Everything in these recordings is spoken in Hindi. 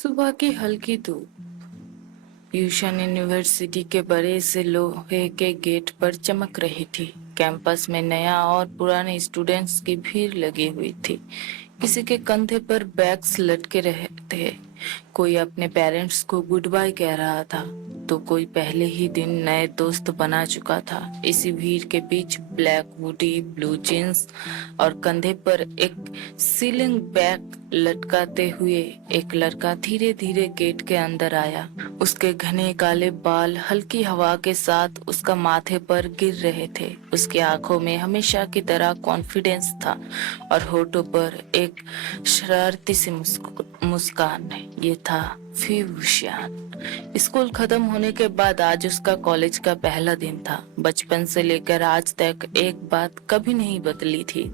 सुबह की हल्की धूप यूशन यूनिवर्सिटी के बड़े से लोहे के गेट पर चमक रही थी। कैंपस में नया और पुराने स्टूडेंट्स की भीड़ लगी हुई थी। किसी के कंधे पर बैग्स लटके रहे थे। कोई अपने पेरेंट्स को गुड बाय कह रहा था, तो कोई पहले ही दिन नए दोस्त बना चुका था। इसी भीड़ के बीच ब्लैक हुडी, ब्लू जींस और कंधे पर एक सीलिंग बैग लटकाते हुए एक लड़का धीरे धीरे गेट के अंदर आया। उसके घने काले बाल हल्की हवा के साथ उसका माथे पर गिर रहे थे। उसकी आंखों में हमेशा की तरह कॉन्फिडेंस था और होठों पर एक शरारती सी मुस्कान। ये था फ्यूशियन। स्कूल खत्म होने के बाद आज उसका कॉलेज का पहला दिन था। बचपन से लेकर आज तक एक बात कभी नहीं बदली थी।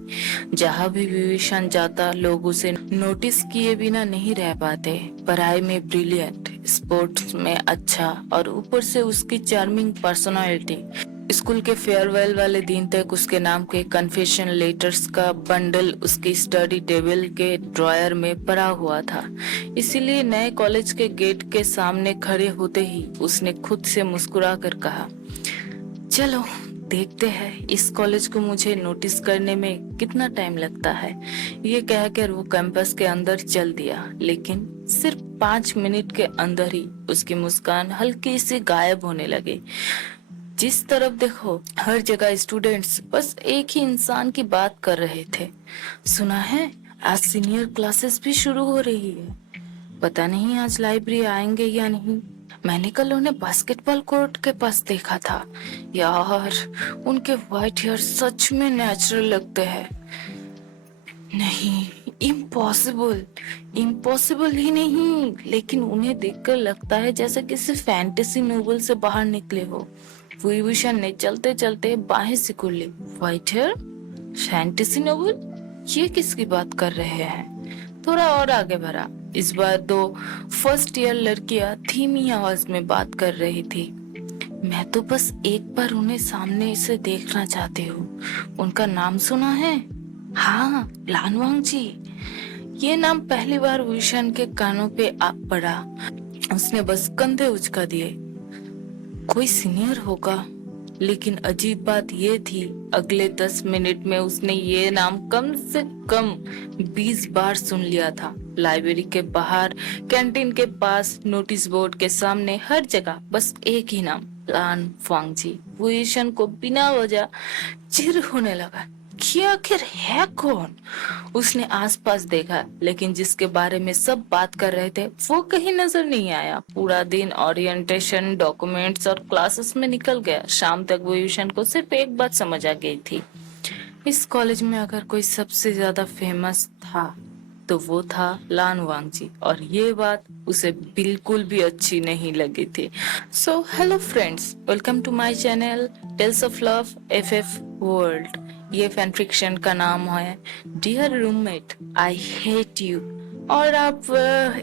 जहाँ भी विवेशन जाता लोग उसे नोटिस किए बिना नहीं रह पाते। पढ़ाई में ब्रिलियंट, स्पोर्ट्स में अच्छा और ऊपर से उसकी चार्मिंग पर्सनालिटी। स्कूल के फेयरवेल वाले दिन तक उसके नाम के कन्फेशन लेटर्स का बंडल उसकी स्टडी टेबल के ड्रॉयर में पड़ा हुआ था। इसीलिए नए कॉलेज के गेट के सामने खड़े होते ही उसने खुद से मुस्कुरा कर कहा, चलो देखते हैं इस कॉलेज को मुझे नोटिस करने में कितना टाइम लगता है। ये कहकर वो कैंपस के अंदर चल दिया, लेकिन सिर्फ 5 मिनट के अंदर ही उसकी मुस्कान हल्की सी गायब होने लगी। जिस तरफ देखो हर जगह स्टूडेंट्स बस एक ही इंसान की बात कर रहे थे। सुना है आज सीनियर क्लासेस भी शुरू हो रही है। पता नहीं आज लाइब्रेरी आएंगे या नहीं। मैंने कल उन्हें बास्केटबॉल कोर्ट के पास देखा था। यार उनके व्हाइट हेयर सच में नेचुरल लगते हैं। नहीं, इम्पॉसिबल, इम्पॉसिबल ही नहीं, लेकिन उन्हें देखकर लगता है जैसे किसी फैंटेसी नोवेल से बाहर निकले हो। विभूषण ने चलते चलते बाहें सिकुड़ ली। व्हाइट हेयर, फैंटेसी नोवेल, ये किसकी बात कर रहे हैं? थोड़ा और आगे बढ़ा। इस बार 2 फर्स्ट ईयर लड़कियां धीमी आवाज में बात कर रही थी। मैं तो बस एक बार उन्हें सामने से देखना चाहती हूँ। उनका नाम सुना है? हाँ, लानवांग जी। ये नाम पहली बार विभूषण के कानों पे आ पड़ा। उसने बस कंधे उचका दिए। कोई सीनियर होगा, लेकिन अजीब बात ये थी अगले 10 मिनट में उसने ये नाम कम से कम 20 बार सुन लिया था। लाइब्रेरी के बाहर, कैंटीन के पास, नोटिस बोर्ड के सामने, हर जगह बस एक ही नाम, लान फांगजी। विवेशन को बिना वजह चिढ़ होने लगा कि आखिर है कौन। उसने आसपास देखा, लेकिन जिसके बारे में सब बात कर रहे थे वो कहीं नजर नहीं आया। पूरा दिन ओरिएंटेशन, डॉक्यूमेंट्स और क्लासेस में निकल गया। शाम तक विवेशन को सिर्फ एक बात समझ आ गई थी, इस कॉलेज में अगर कोई सबसे ज्यादा फेमस था तो वो था लान वांग जी, और ये बात उसे बिल्कुल भी अच्छी नहीं लगी थी। So hello friends, welcome to my channel tales of love FF world. ये फैन फिक्शन का नाम है dear roommate I hate you. और आप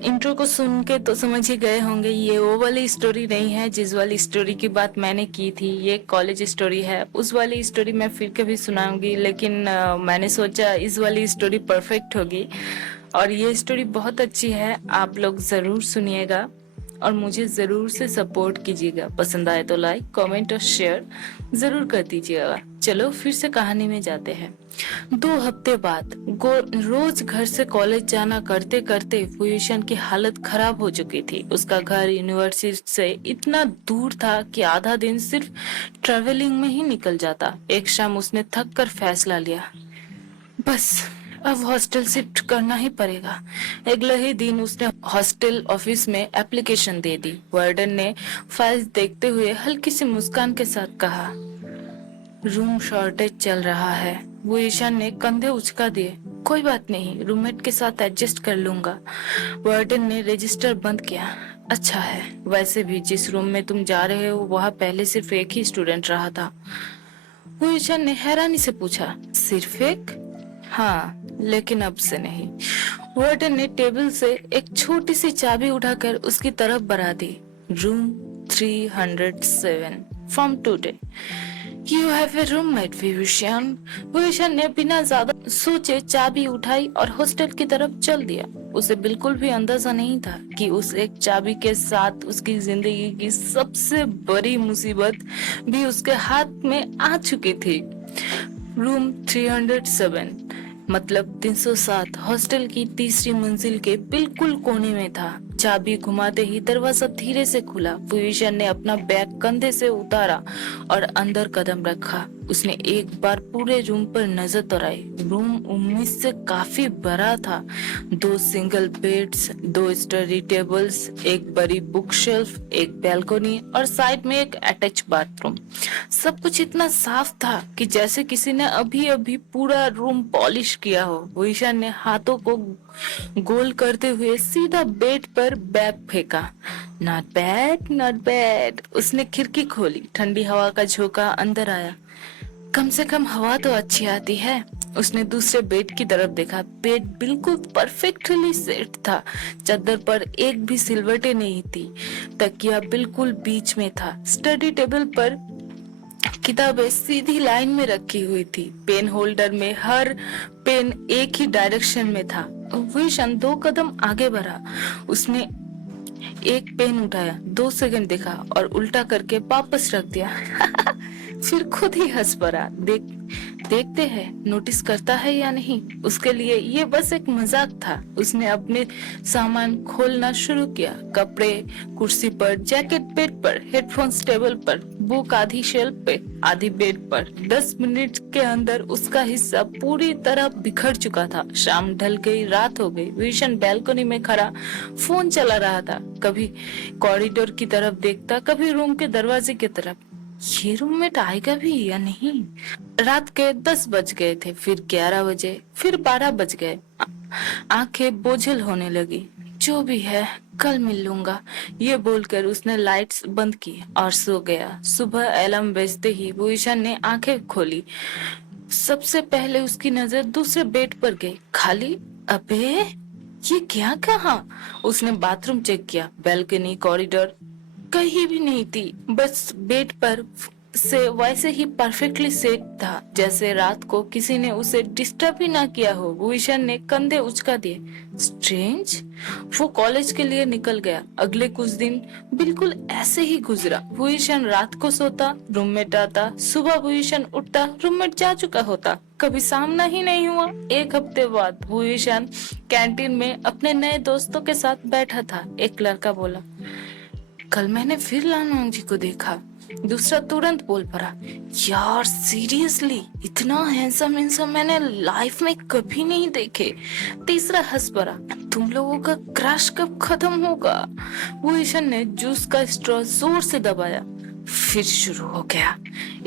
इंट्रो को सुन के तो समझ ही गए होंगे ये वो वाली स्टोरी नहीं है जिस वाली स्टोरी की बात मैंने की थी। ये कॉलेज स्टोरी है। उस वाली स्टोरी मैं फिर कभी सुनाऊंगी, लेकिन मैंने सोचा इस वाली स्टोरी परफेक्ट होगी और ये स्टोरी बहुत अच्छी है। आप लोग जरूर सुनिएगा और मुझे जरूर से सपोर्ट कीजिएगा। पसंद आए तो लाइक, कमेंट और शेयर जरूर कर दीजिएगा। चलो फिर से कहानी में जाते हैं। 2 हफ्ते बाद रोज घर से कॉलेज जाना करते करते विवेशन की हालत खराब हो चुकी थी। उसका घर यूनिवर्सिटी से इतना दूर था कि आधा दिन सिर्फ ट्रेवलिंग में ही निकल जाता। एक शाम उसने थक कर फैसला लिया, बस अब हॉस्टल शिफ्ट करना ही पड़ेगा। अगले ही दिन उसने हॉस्टल ऑफिस में एप्लीकेशन दे दी। वार्डन ने फाइल्स देखते हुए हल्की सी मुस्कान के साथ कहा, रूम शॉर्टेज चल रहा है। वो ईशान ने कंधे उचका दिए। कोई बात नहीं, रूममेट के साथ एडजस्ट कर लूंगा। वार्डन ने रजिस्टर बंद किया। अच्छा है, वैसे भी जिस रूम में तुम जा रहे हो वहाँ पहले सिर्फ एक ही स्टूडेंट रहा था। वो ईशान ने हैरानी से पूछा, सिर्फ एक? हाँ, लेकिन अब से नहीं। वार्डन ने टेबल से एक छोटी सी चाबी उठाकर उसकी तरफ बढ़ा दी। Room 307 from today. You have a roommate, Vibhushan. Vibhushan ने बिना ज्यादा सोचे चाबी उठाई और हॉस्टल की तरफ चल दिया। उसे बिल्कुल भी अंदाजा नहीं था कि उस एक चाबी के साथ उसकी जिंदगी की सबसे बड़ी मुसीबत भी उसके हाथ में आ चुकी थी। रूम 307 मतलब 307 हॉस्टल की तीसरी मंजिल के बिल्कुल कोने में था। चाबी घुमाते ही दरवाजा धीरे से खुला। विभीषण ने अपना बैग कंधे से उतारा और अंदर कदम रखा। उसने एक बार पूरे रूम पर नजर दौड़ाई। रूम उम्मीद से काफी बड़ा था। 2 सिंगल बेड्स, 2 स्टडी टेबल्स, एक बड़ी बुक शेल्फ, एक बैल्कनी और साइड में एक अटैच बाथरूम। सब कुछ इतना साफ था कि जैसे किसी ने अभी अभी पूरा रूम पॉलिश किया हो। विभीषण ने हाथों को गोल करते हुए सीधा बेड पर बैग फेंका। Not bad, not bad. उसने खिड़की खोली। ठंडी हवा का झोंका अंदर आया। कम से कम हवा तो अच्छी आती है। उसने दूसरे बेड की तरफ देखा। बेड बिल्कुल परफेक्टली सेट था। चादर पर एक भी सिलवटें नहीं थी। तकिया बिल्कुल बीच में था। स्टडी टेबल पर किताबें सीधी लाइन में रखी हुई थी। पेन होल्डर में हर पेन एक ही डायरेक्शन में था। विभीषण 2 कदम आगे बढ़ा। उसने एक पेन उठाया, 2 सेकंड देखा और उल्टा करके वापस रख दिया। फिर खुद ही हंस पड़ा। देखते हैं नोटिस करता है या नहीं। उसके लिए ये बस एक मजाक था। उसने अपने सामान खोलना शुरू किया। कपड़े कुर्सी पर, जैकेट बेड पर, हेडफोन्स टेबल पर, बुक आधी शेल्फ पे, आधी बेड पर। 10 मिनट के अंदर उसका हिस्सा पूरी तरह बिखर चुका था। शाम ढल गई, रात हो गई। विभीषण बैल्कनी में खड़ा फोन चला रहा था। कभी कॉरिडोर की तरफ देखता, कभी रूम के दरवाजे की तरफ। ये रूममेट आएगा भी या नहीं। रात के 10 बज गए थे, फिर 11 बजे, फिर 12 बज गए। आंखें बोझल होने लगी। जो भी है कल मिल लूंगा, ये बोलकर उसने लाइट्स बंद की और सो गया। सुबह अलार्म बजते ही विभीषण ने आंखें खोली। सबसे पहले उसकी नजर दूसरे बेड पर गई। खाली। अबे ये क्या कहा? उसने बाथरूम चेक किया। बैल्कनी, कॉरिडोर कहीं भी नहीं थी। बस बेड पर से वैसे ही परफेक्टली सेट था जैसे रात को किसी ने उसे डिस्टर्ब ही ना किया हो। विभीषण ने कंधे उचका दिए। स्ट्रेंज। वो कॉलेज के लिए निकल गया। अगले कुछ दिन बिल्कुल ऐसे ही गुजरा। विभीषण रात को सोता, रूममेट आता। सुबह विभीषण उठता, रूममेट जा चुका होता। कभी सामना ही नहीं हुआ। एक हफ्ते बाद विभीषण कैंटीन में अपने नए दोस्तों के साथ बैठा था। एक लड़का बोला, कल मैंने फिर लानोंग जी को देखा। दूसरा तुरंत बोल पड़ा, यार सीरियसली इतना हैंडसम इंसान मैंने लाइफ में कभी नहीं देखे। तीसरा हंस पड़ा, तुम लोगों का क्रश कब खत्म होगा? विभीषण ने जूस का स्ट्रॉ जोर से दबाया। फिर शुरू हो गया।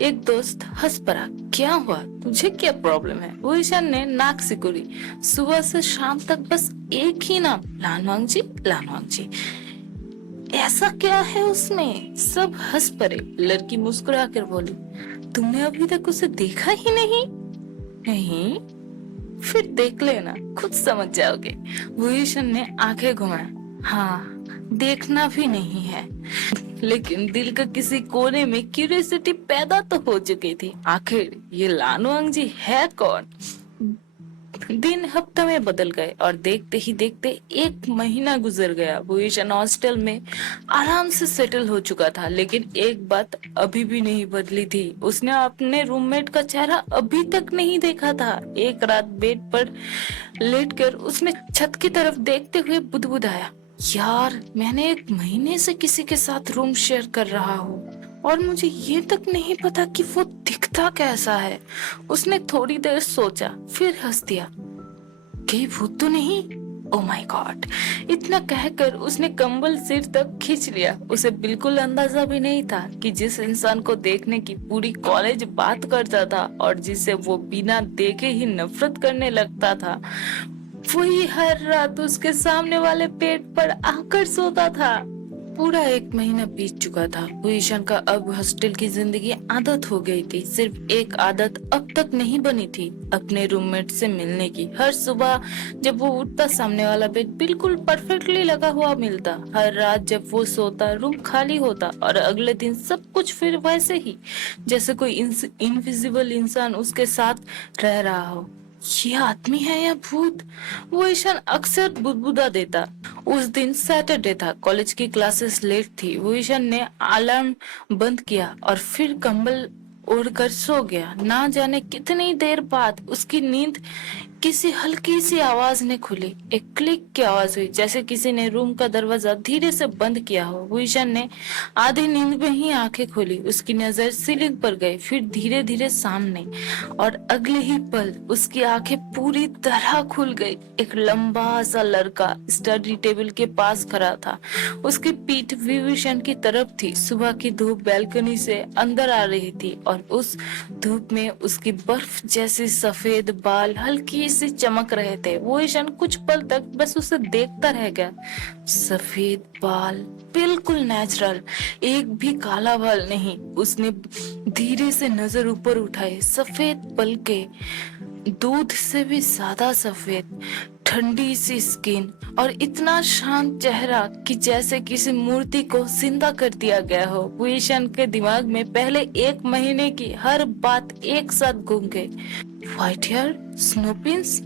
एक दोस्त हंस पड़ा, क्या हुआ, तुझे क्या प्रॉब्लम है? विभीषण ने नाक सिकुड़ी। सुबह से शाम तक बस एक ही नाम, लानवांग जी, लानवांग जी। ऐसा क्या है उसमें? सब हंस पड़े। लड़की मुस्कुरा कर बोली, तुमने अभी तक उसे देखा ही नहीं? नहीं? फिर देख लेना, खुद समझ जाओगे। विभीषण ने आंखें घुमाए। हाँ, देखना भी नहीं है, लेकिन दिल का किसी कोने में क्यूरियोसिटी पैदा तो हो चुकी थी। आखिर ये लानवांग जी है कौन? दिन हफ्ते में बदल गए और देखते ही देखते 1 महीना गुजर गया। विभीषण हॉस्टल में आराम से सेटल हो चुका था, लेकिन एक बात अभी भी नहीं बदली थी। उसने अपने रूममेट का चेहरा अभी तक नहीं देखा था। एक रात बेड पर लेटकर उसने छत की तरफ देखते हुए बुदबुदाया, यार मैंने 1 महीने से किसी के साथ रूम शेयर कर रहा हूँ और मुझे ये तक नहीं पता कि वो दिखता कैसा है। उसने थोड़ी देर सोचा, फिर हंस दिया, कहीं भूत तो नहीं? Oh my God. इतना कहकर उसने कंबल सिर तक खींच लिया। उसे बिल्कुल अंदाजा भी नहीं था कि जिस इंसान को देखने की पूरी कॉलेज बात करता था और जिसे वो बिना देखे ही नफरत करने लगता था, वही हर रात उसके सामने वाले बेड पर आकर सोता था। पूरा 1 महीना बीत चुका था। भूषण का अब हॉस्टल की जिंदगी आदत हो गई थी। सिर्फ एक आदत अब तक नहीं बनी थी, अपने रूममेट से मिलने की। हर सुबह जब वो उठता, सामने वाला बेड बिल्कुल परफेक्टली लगा हुआ मिलता। हर रात जब वो सोता, रूम खाली होता और अगले दिन सब कुछ फिर वैसे ही, जैसे कोई इनविजिबल इंसान उसके साथ रह रहा हो। ये आदमी है या भूत? वो ईशान अक्सर बुदबुदा देता। उस दिन सैटरडे था, कॉलेज की क्लासेस लेट थी। वो ईशान ने अलार्म बंद किया और फिर कंबल ओढ़कर सो गया। ना जाने कितनी देर बाद उसकी नींद किसी हल्की सी आवाज ने खुली। एक क्लिक की आवाज हुई, जैसे किसी ने रूम का दरवाजा धीरे से बंद किया हो। भूषण ने आधी नींद में ही आंखें खोली। उसकी नजर सीलिंग पर गई, फिर धीरे धीरे सामने, और अगले ही पल उसकी आंखें पूरी तरह खुल गई। एक लंबा सा लड़का स्टडी टेबल के पास खड़ा था। उसकी पीठ विभूषण की तरफ थी। सुबह की धूप बैल्कनी से अंदर आ रही थी और उस धूप में उसकी बर्फ जैसी सफेद बाल हल्की से चमक रहे थे। वो ईशान कुछ पल तक बस उसे देखता रह गया। सफेद बाल, बिल्कुल नेचुरल, एक भी काला बाल नहीं। उसने धीरे से नजर ऊपर उठाई। सफेद पलके, दूध से भी ज्यादा सफेद, ठंडी सी स्किन और इतना शांत चेहरा कि जैसे किसी मूर्ति को जिंदा कर दिया गया हो। ईशान के दिमाग में पहले 1 महीने की हर बात एक साथ घूम गई। White hair, snow pins,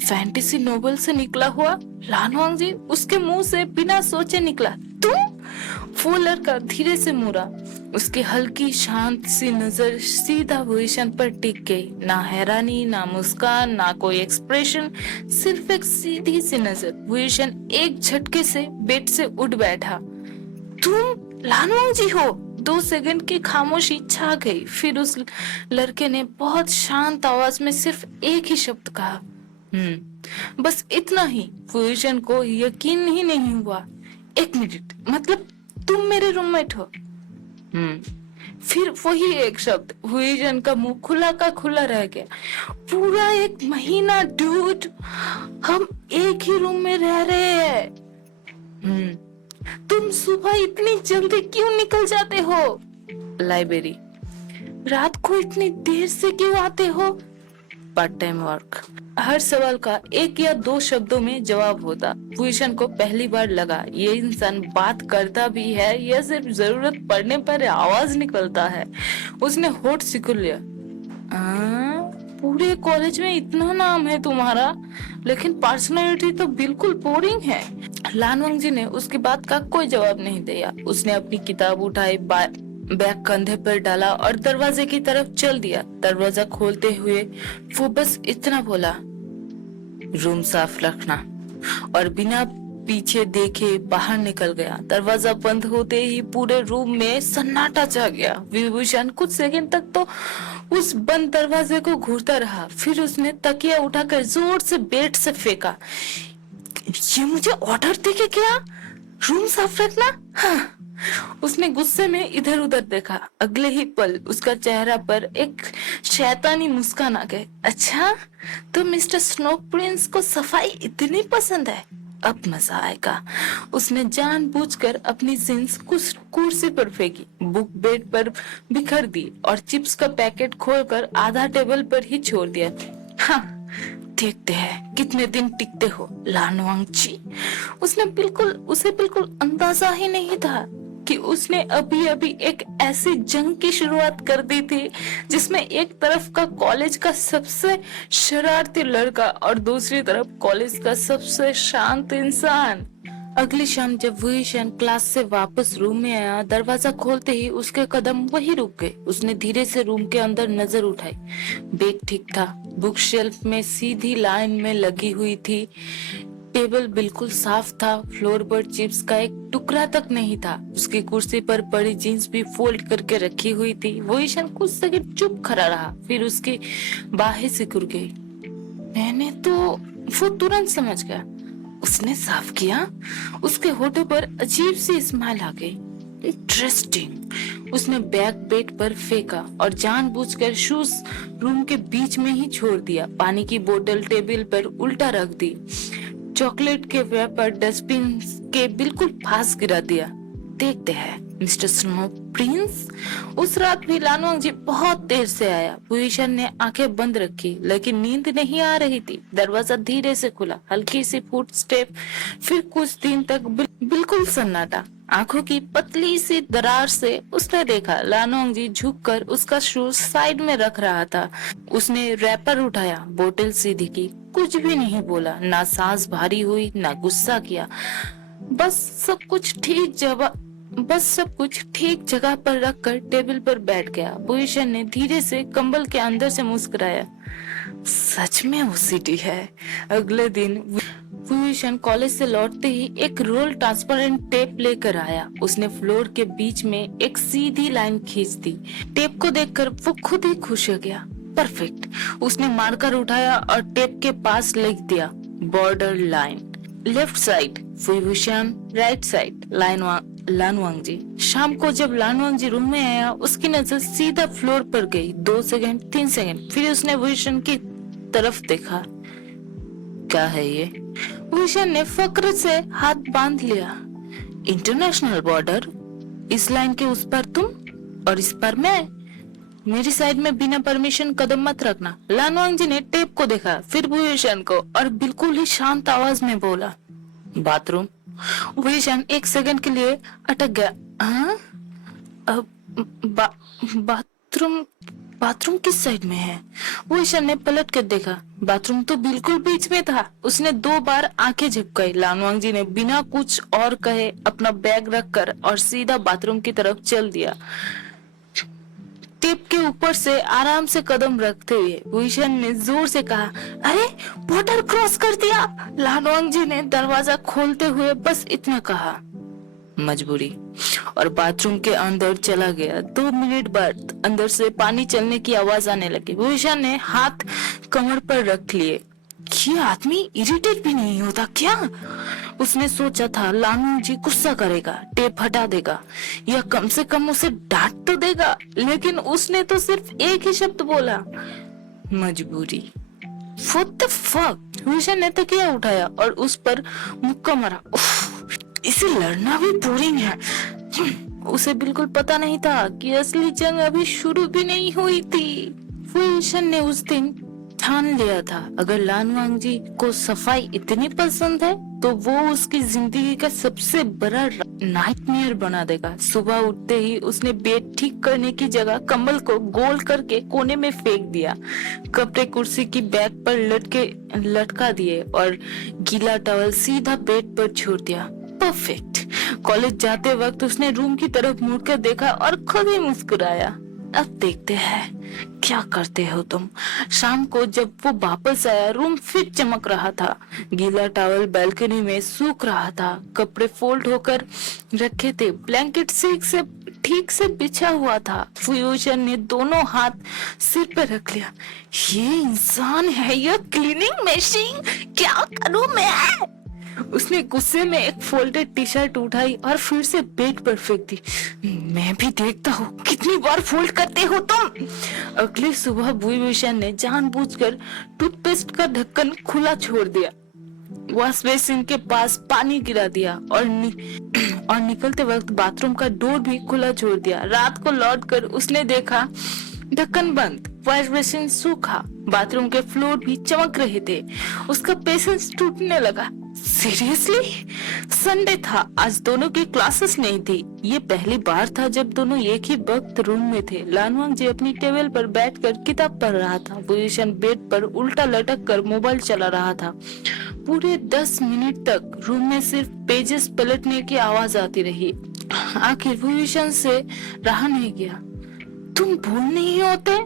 fantasy novel से निकला हुआ लानवांग जी उसके मुंह से बिना सोचे निकला। तुम? वो लड़का धीरे से मुड़ा। उसकी हल्की शांत सी नजर सीधा भूषण पर टिक गई। ना हैरानी, ना मुस्कान, ना कोई एक्सप्रेशन, सिर्फ एक सीधी सी नजर। भूषण एक झटके से बेड से उठ बैठा। तुम लानवांग जी हो? 2 सेकंड की खामोशी छा गई। फिर उस लड़के ने बहुत शांत आवाज में सिर्फ एक ही शब्द कहा, बस इतना ही। भूषण को यकीन ही नहीं हुआ। 1 मिनट, मतलब तुम मेरे रूममेट हो? फिर वही एक शब्द। भूषण का मुंह खुला का खुला रह गया। पूरा 1 महीना डूड, हम एक ही रूम में रह रहे हैं। तुम सुबह इतनी जल्दी क्यों निकल जाते हो? लाइब्रेरी। रात को इतनी देर से क्यों आते हो? Part time work. हर सवाल का 1 या 2 शब्दों में जवाब होता। भूषण को पहली बार लगा, ये इंसान बात करता भी है या सिर्फ जरूरत पड़ने पर आवाज निकलता है। उसने होठ सिकुड़ लिया। पूरे कॉलेज में इतना नाम है तुम्हारा, लेकिन पर्सनालिटी तो बिल्कुल बोरिंग है। लानवांग जी ने उसकी बात का कोई जवाब नहीं दिया। उसने अपनी किताब उठाई, बैग कंधे पर डाला और दरवाजे की तरफ चल दिया। दरवाजा खोलते हुए वो बस इतना बोला, रूम साफ रखना, और बिना पीछे देखे बाहर निकल गया। दरवाजा बंद होते ही पूरे रूम में सन्नाटा छा गया। विभूषण कुछ सेकंड तक तो उस बंद दरवाजे को घूरता रहा। फिर उसने तकिया उठाकर जोर से बेड से फेंका। ये मुझे ऑर्डर देके क्या? रूम साफ रखना? हाँ। उसने गुस्से में इधर उधर देखा। अगले ही पल उसका चेहरा पर एक शैतानी मुस्कान आ गई। अच्छा, तो मिस्टर स्नो प्रिंस को सफाई इतनी पसंद है? अब मजा आएगा। उसने जानबूझकर अपनी जींस कुर्सी पर फेंकी, बुक बेड पर बिखर दी और चिप्स का पैकेट खोलकर आधा टेबल पर ही छोड़ दिया। हाँ, देखते हैं कितने दिन टिकते हो लानवांग जी। उसे बिल्कुल अंदाजा ही नहीं था कि उसने अभी अभी एक ऐसी जंग की शुरुआत कर दी थी जिसमें एक तरफ का कॉलेज का सबसे शरारती लड़का और दूसरी तरफ कॉलेज का सबसे शांत इंसान। अगली शाम जब भूषण क्लास से वापस रूम में आया, दरवाजा खोलते ही उसके कदम वहीं रुक गए। उसने धीरे से रूम के अंदर नजर उठाई। बैग ठीक था, बुक शेल्फ में सीधी लाइन में लगी हुई थी, टेबल बिल्कुल साफ था, फ्लोर पर चिप्स का एक टुकड़ा तक नहीं था। उसकी कुर्सी पर पड़ी जींस भी फोल्ड करके रखी हुई थी। भूषण कुछ सेकंड चुप खड़ा रहा, फिर उसकी बाहें सिकुड़ गई। मैंने तो वो तुरंत समझ गया, उसने साफ किया। उसके होठों पर अजीब सी स्माइल आ गई। इंटरेस्टिंग। उसने बैग बेड पर फेंका और जानबूझकर शूज रूम के बीच में ही छोड़ दिया। पानी की बोतल टेबल पर उल्टा रख दी। चॉकलेट के रैपर डस्टबिन के बिल्कुल पास गिरा दिया। देखते हैं मिस्टर स्नो प्रिंस। उस रात भी लानवांग जी बहुत देर से आया। भूषण ने आंखें बंद रखी लेकिन नींद नहीं आ रही थी। दरवाजा धीरे से खुला, हल्की सी फुट स्टेप, फिर कुछ दिन तक बिल्कुल सन्नाटा। आंखों की पतली सी दरार से उसने देखा लानवांग जी झुककर उसका शूज साइड में रख रहा था। उसने रैपर उठाया, बोतल सीधी की, कुछ भी नहीं बोला, ना सांस भारी हुई ना गुस्सा किया। बस सब कुछ ठीक जगह पर रखकर टेबल पर बैठ गया। भूषण ने धीरे से कंबल के अंदर से मुस्कुराया। सच में ओसीडी है। अगले दिन भूषण कॉलेज से लौटते ही एक रोल ट्रांसपेरेंट टेप लेकर आया। उसने फ्लोर के बीच में एक सीधी लाइन खींच दी। टेप को देखकर वो खुद ही खुश हो गया। परफेक्ट। उसने मार्कर उठाया और टेप के पास लिख दिया, border line, left side Bhushan, right side Lanwang ji. शाम को जब लानवांग जी रूम में आया, उसकी नजर सीधा फ्लोर पर गई। 2 सेकंड, 3 सेकंड, फिर उसने भूषण की तरफ देखा। क्या है ये? भूषण ने फक्र से हाथ बांध लिया। इंटरनेशनल बॉर्डर, इस लाइन के उस पर तुम और इस पर मैं। मेरी साइड में बिना परमिशन कदम मत रखना। लानवांग जी ने टेप को देखा, फिर भूषण को, और बिल्कुल ही शांत आवाज में बोला, बाथरूम। भूषण 1 सेकंड के लिए अटक गया। हाँ? बाथरूम? बाथरूम किस साइड में है? भूषण ने पलट कर देखा। बाथरूम तो बिल्कुल बीच में था। उसने 2 बार आंखें झपकाई। लानवांग जी ने बिना कुछ और कहे अपना बैग रखकर और सीधा बाथरूम की तरफ चल दिया। टेप के ऊपर से आराम से कदम रखते हुए भूषण ने जोर से कहा, अरे बॉर्डर क्रॉस कर दिया। लानवांग जी ने दरवाजा खोलते हुए बस इतना कहा, मजबूरी, और बाथरूम के अंदर चला गया। 2 मिनट बाद अंदर से पानी चलने की आवाज आने लगी। भूषण ने हाथ कमर पर रख लिए। ये आदमी इरिटेट भी नहीं होता क्या? उसने सोचा था लानू जी गुस्सा करेगा, टेप हटा देगा, या कम से कम उसे डांट तो देगा, लेकिन उसने तो सिर्फ एक ही शब्द बोला, मजबूरी। What the fuck? भूषण ने तकिया उठाया और उस पर मुक्का मारा। इसे लड़ना भी बोरिंग है। उसे बिल्कुल पता नहीं था कि असली जंग अभी शुरू भी नहीं हुई थी। भूषण ने उस दिन ठान लिया था, अगर लानवांग जी को सफाई इतनी पसंद है तो वो उसकी जिंदगी का सबसे बड़ा नाइटमेयर बना देगा। सुबह उठते ही उसने बेड ठीक करने की जगह कंबल को गोल करके कोने में फेंक दिया, कपड़े कुर्सी की बैग पर लटका दिए और गीला टॉवल सीधा बेड पर छोड़ दिया। परफेक्ट। कॉलेज जाते वक्त उसने रूम की तरफ मुड़कर देखा और खुद ही मुस्कुराया। अब देखते हैं क्या करते हो तुम। शाम को जब वो वापस आया, रूम फिर चमक रहा था। गीला टॉवल बैल्कनी में सूख रहा था, कपड़े फोल्ड होकर रखे थे, ब्लैंकेट ठीक से बिछा हुआ था। भूषण ने दोनों हाथ सिर पे रख लिया। ये इंसान है या क्लीनिंग मशीन? क्या करूं मैं? उसने गुस्से में एक फोल्डेड टी शर्ट उठाई और फिर से बेड पर फेंक दी। मैं भी देखता हूँ कितनी बार फोल्ड करते हो तुम। अगली सुबह भूषण ने जानबूझकर टूथपेस्ट का ढक्कन खुला छोड़ दिया, वॉश बेसिन के पास पानी गिरा दिया और निकलते वक्त बाथरूम का डोर भी खुला छोड़ दिया। रात को लौटकर उसने देखा ढक्कन बंद, वॉश बेसिन सूखा, बाथरूम के फ्लोर भी चमक रहे थे। उसका पेशेंस टूटने लगा। सीरियसली? संडे था, आज दोनों की क्लासेस नहीं थी। ये पहली बार था जब दोनों एक ही वक्त रूम में थे। लानवांग जी अपनी टेबल पर बैठकर किताब पढ़ रहा था। भूषण बेड पर उल्टा लटक कर मोबाइल चला रहा था। पूरे 10 मिनट तक रूम में सिर्फ पेजेस पलटने की आवाज आती रही। आखिर भूषण से रहा नहीं गया। तुम भूल नहीं होते?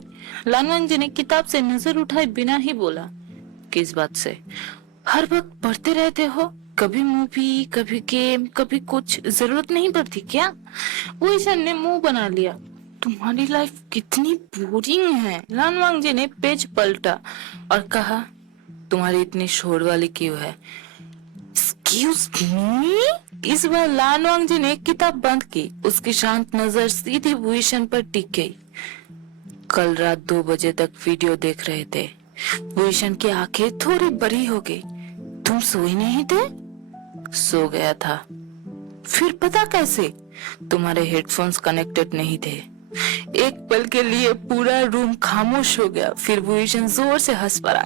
लानवांग जी ने किताब से नजर उठाए बिना ही बोला। किस बात से? हर वक्त पढ़ते रहते हो, कभी मूवी, कभी गेम, कभी कुछ, जरूरत नहीं पड़ती क्या? भूषण ने मुंह बना लिया। तुम्हारी लाइफ कितनी बोरिंग है। लानवांग जी ने पेज पलटा और कहा, तुम्हारी इतनी शोर वाली क्यों है? Excuse me? इस बार लानवांग जी ने किताब बंद की। उसकी शांत नजर सीधी भूषण पर टिक गई। कल रात 2 बजे तक वीडियो देख रहे थे। भूषण की आंखें थोड़ी बड़ी हो गई। तुम सोए नहीं थे? सो गया था। फिर पता कैसे? तुम्हारे हेडफोन्स कनेक्टेड नहीं थे। एक पल के लिए पूरा रूम खामोश हो गया, फिर भूषण जोर से हंस पड़ा।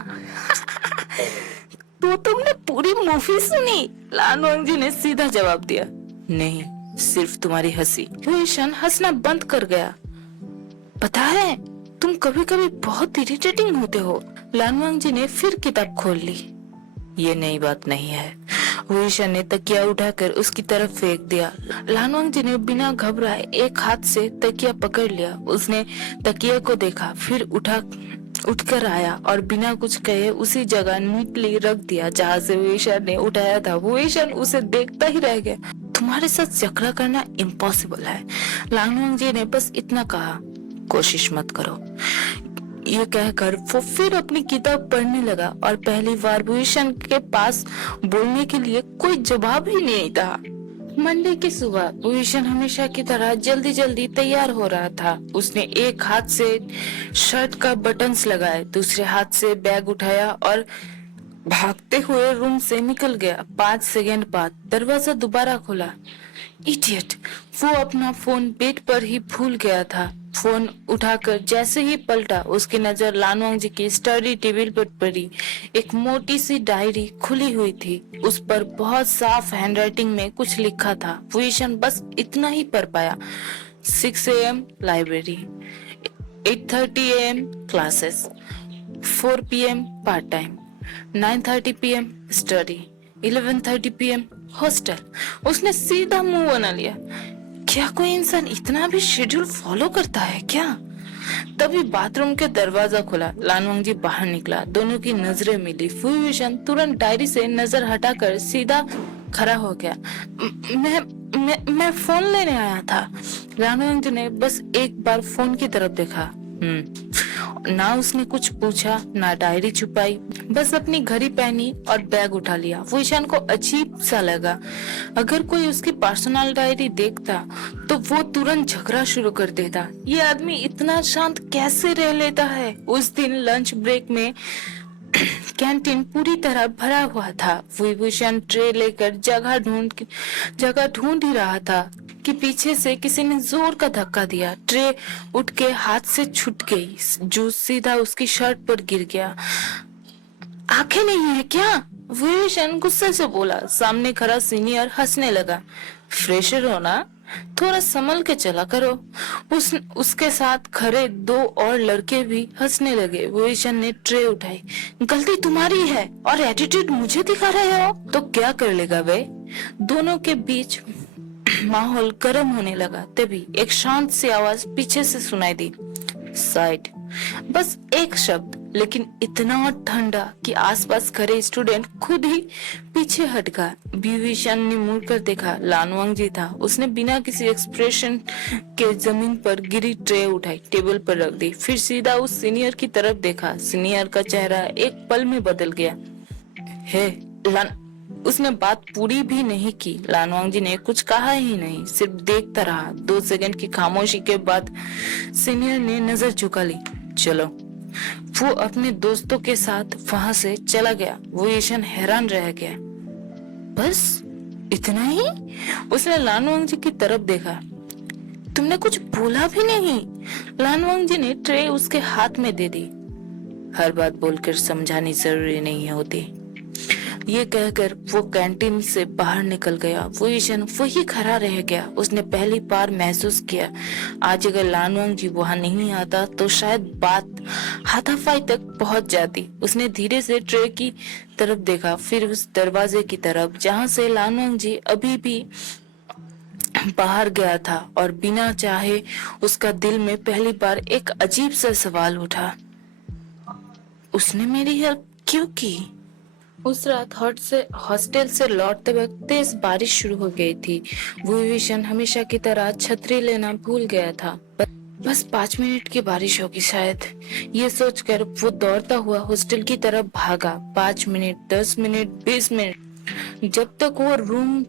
तो तुमने पूरी मूवी सुनी? लान वांगजी ने सीधा जवाब दिया। नहीं, सिर्फ तुम्हारी हंसी। भूषण हंसना बंद कर गया। पता है, तुम कभी कभी बहुत इरिटेटिंग होते हो। लान वांगजी ने फिर किताब खोल ली। ये नई बात नहीं है। भूषण ने तकिया उठाकर उसकी तरफ फेंक दिया। लान वांगजी ने बिना घबराए एक हाथ से तकिया पकड़ लिया। उसने तकिया को देखा, फिर उठकर आया और बिना कुछ कहे उसी जगह नीटली रख दिया जहाँ से भूषण ने उठाया था। भूषण उसे देखता ही रह गया। तुम्हारे साथ झगड़ा करना इम्पॉसिबल है। लान वांगजी ने बस इतना कहा, कोशिश मत करो। ये कहकर वो फिर अपनी किताब पढ़ने लगा और पहली बार भूषण के पास बोलने के लिए कोई जवाब ही नहीं था। मंडे की सुबह भूषण हमेशा की तरह जल्दी जल्दी तैयार हो रहा था। उसने एक हाथ से शर्ट का बटन्स लगाए, दूसरे हाथ से बैग उठाया और भागते हुए रूम से निकल गया। 5 सेकंड बाद दरवाजा दोबारा खुला। इडियट! वो अपना फोन बेड पर ही भूल गया था। फोन उठाकर जैसे ही पलटा, उसकी नजर लान वांगजी की स्टडी टेबल पर पड़ी। एक मोटी सी डायरी खुली हुई थी। उस पर बहुत साफ हैंडराइटिंग में कुछ लिखा था। भूषण बस इतना ही पढ़ पाया। 6 AM library, 8:30 AM classes, 4 PM part time, 9:30 PM study, 11:30 PM hostel. उसने सीधा मुंह बना लिया। क्या कोई इंसान इतना भी शेड्यूल फॉलो करता है क्या? तभी बाथरूम के दरवाजा खुला। लान वांगजी बाहर निकला। दोनों की नजरें मिली। भूषण तुरंत डायरी से नजर हटाकर सीधा खड़ा हो गया। मैं फोन लेने आया था। लान वांगजी ने बस एक बार फोन की तरफ देखा। ना उसने कुछ पूछा, ना डायरी छुपाई, बस अपनी घड़ी पहनी और बैग उठा लिया। भूषण को अजीब सा लगा। अगर कोई उसकी पर्सनल डायरी देखता तो वो तुरंत झगड़ा शुरू कर देता। ये आदमी इतना शांत कैसे रह लेता है? उस दिन लंच ब्रेक में कैंटीन पूरी तरह भरा हुआ था। भूषण ट्रे लेकर जगह ढूंढ ही रहा था कि पीछे से किसी ने जोर का धक्का दिया। ट्रे उठ के हाथ से छूट गई। जूस सीधा उसकी शर्ट पर गिर गया। आंखें नहीं है क्या? भूषण गुस्से से बोला। सामने खड़ा सीनियर हंसने लगा। फ्रेशर हो ना, थोड़ा संभल के चला करो। उसके साथ खड़े 2 और लड़के भी हंसने लगे। भूषण ने ट्रे उठाई। गलती तुम्हारी है और एटीट्यूड मुझे दिखा रहे हो तो क्या कर लेगा वे? दोनों के बीच माहौल गर्म होने लगा। तभी एक शांत सी आवाज पीछे से सुनाई दी, साइड। बस एक शब्द, लेकिन इतना ठंडा कि आसपास खड़े स्टूडेंट खुद ही पीछे हट गए। भूषण ने मुड़कर देखा। लान वांगजी था। उसने बिना किसी एक्सप्रेशन के जमीन पर गिरी ट्रे उठाई, टेबल पर रख दी, फिर सीधा उस सीनियर की तरफ देखा। सीनियर का चेहरा एक पल में बदल गया। हे लान, उसने बात पूरी भी नहीं की। लान वांगजी ने कुछ कहा ही नहीं, सिर्फ देखता रहा। 2 सेकंड की खामोशी के बाद सीनियर ने नजर झुका ली। चलो। वो अपने दोस्तों के साथ वहां से चला गया। भूषण हैरान रह गया। बस इतना ही? उसने लान वांगजी की तरफ देखा। तुमने कुछ बोला भी नहीं। लान वांगजी ने ट्रे उसके हाथ में दे दी। हर बात बोलकर समझानी जरूरी नहीं होती। ये कहकर वो कैंटीन से बाहर निकल गया। भूषण वही खड़ा रह गया। उसने पहली बार महसूस किया, आज अगर लान वांगजी वहां नहीं आता तो शायद बात हाथापाई तक पहुंच जाती। उसने धीरे से ट्रे की तरफ देखा, फिर उस दरवाजे की तरफ जहां से लान वांगजी अभी भी बाहर गया था, और बिना चाहे उसका दिल में पहली बार एक अजीब सा सवाल उठा, उसने मेरी हेल्प क्यों की? उस रात हॉस्टल से लौटते वक्त तेज बारिश शुरू हो गई थी। भूषण हमेशा की तरह छतरी लेना भूल गया था। बस 5 मिनट की बारिश होगी शायद, ये सोचकर वो दौड़ता हुआ हॉस्टल की तरफ भागा। 5 मिनट, 10 मिनट, 20 मिनट, जब तक वो रूम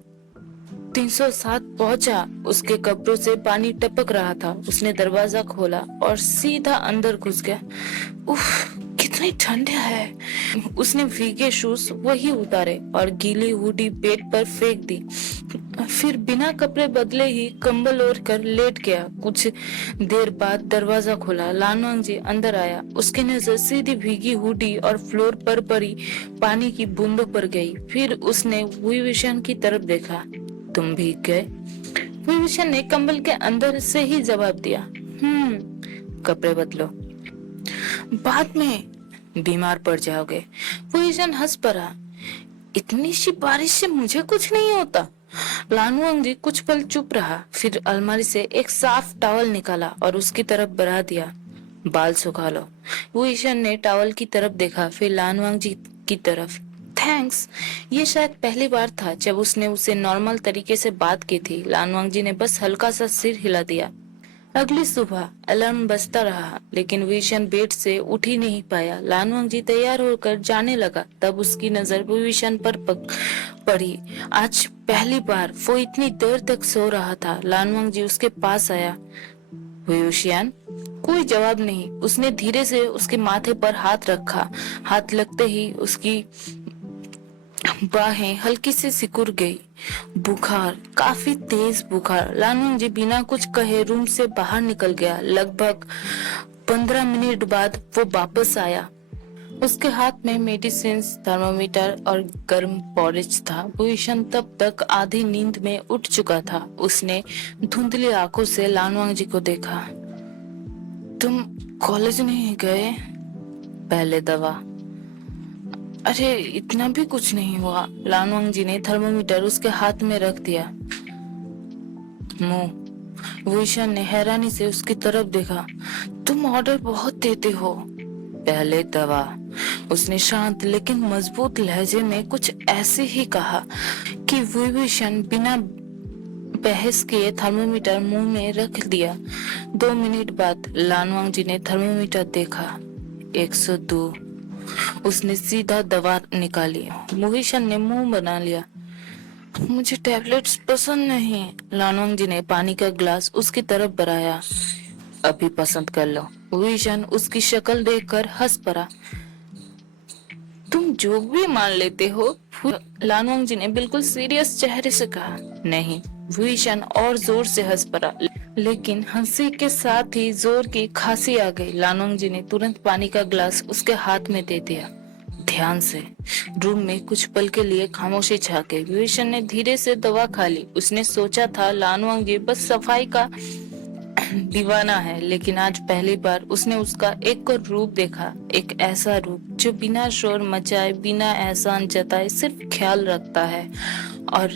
307 पहुंचा। उसके कपड़ों से पानी टपक रहा था। उसने दरवाजा खोला और सीधा अंदर घुस गया। उफ, कितनी ठंड है। उसने भीगे शूज वही उतारे और गीली हुडी बेड पर फेंक दी। फिर बिना कपड़े बदले ही कंबल ओढ़ कर लेट गया। कुछ देर बाद दरवाजा खुला। लानवांग जी अंदर आया। उसकी नजर सीधी भीगी हुडी और फ्लोर पर पड़ी पानी की बूंदों पर गई। फिर उसने विभीषण की तरफ देखा। तुम भीग गए? विभीषण ने कंबल के अंदर से ही जवाब दिया। कपड़े बदलो, बाद में बीमार पड़ जाओगे। विभीषण हंस पड़ा। इतनी सी बारिश से मुझे कुछ नहीं होता। लानवांग जी कुछ पल चुप रहा, फिर अलमारी से एक साफ टॉवल निकाला और उसकी तरफ बढ़ा दिया। बाल सुखा लो। विभीषण ने टॉवल की तरफ देखा, फिर लानवांग जी की तरफ। थैंक्स। ये शायद पहली बार था जब उसने उसे नॉर्मल तरीके से बात की थी। लानवांग जी ने बस हल्का सा सिर हिला दिया। अगली सुबह अलार्म बजता रहा, लेकिन विभीषण बेड से उठ ही नहीं पाया। लानवांग जी तैयार होकर जाने लगा, तब उसकी नजर विभीषण पर पड़ी। आज पहली बार वो इतनी देर तक सो रहा था। लानवांग जी उसके पास आया। विभीषण? कोई जवाब नहीं। उसने धीरे से उसके माथे पर हाथ रखा। हाथ लगते ही उसकी बाहें हल्की से सिकुड़ गई। बुखार, काफी तेज बुखार। लानवांग जी बिना कुछ कहे रूम से बाहर निकल गया। लगभग 15 मिनट बाद वो वापस आया। उसके हाथ में मेडिसिन, थर्मामीटर और गर्म पॉरेज था। विभीषण तब तक आधी नींद में उठ चुका था। उसने धुंधली आंखों से लानवांग जी को देखा। तुम कॉलेज नहीं गए? पहले दवा। अरे इतना भी कुछ नहीं हुआ। लानवांग जी ने थर्मोमीटर उसके हाथ में रख दिया। मुंह। विभीषण ने हैरानी से उसकी तरफ देखा। तुम ऑर्डर बहुत देते हो। पहले दवा। उसने शांत लेकिन मजबूत लहजे में कुछ ऐसे ही कहा कि विभीषण बिना बहस किए थर्मोमीटर मुंह में रख दिया। 2 मिनट बाद लानवांग जी ने थर्मोमीटर देखा। 102। उसने सीधा दवा निकाली। विभीषण ने मुंह बना लिया। मुझे टैबलेट्स पसंद नहीं। लानवांग जी ने पानी का ग्लास उसकी तरफ बढ़ाया। अभी पसंद कर लो। विभीषण उसकी शक्ल देखकर हंस पड़ा। तुम जो भी मान लेते हो। लानवांग जी ने बिल्कुल सीरियस चेहरे से कहा। नहीं। विभीषण और जोर से हंस पड़ा, लेकिन हंसी के साथ ही जोर की खांसी आ गई। लानवांग जी ने तुरंत पानी का ग्लास उसके हाथ में दे दिया। ध्यान से। रूम में कुछ पल के लिए खामोशी छा गई। विभीषण ने धीरे से दवा खा ली। उसने सोचा था लानवांग जी बस सफाई का दीवाना है, लेकिन आज पहली बार उसने उसका एक और रूप देखा। एक ऐसा रूप जो बिना शोर मचाए, बिना एहसान जताए सिर्फ ख्याल रखता है। और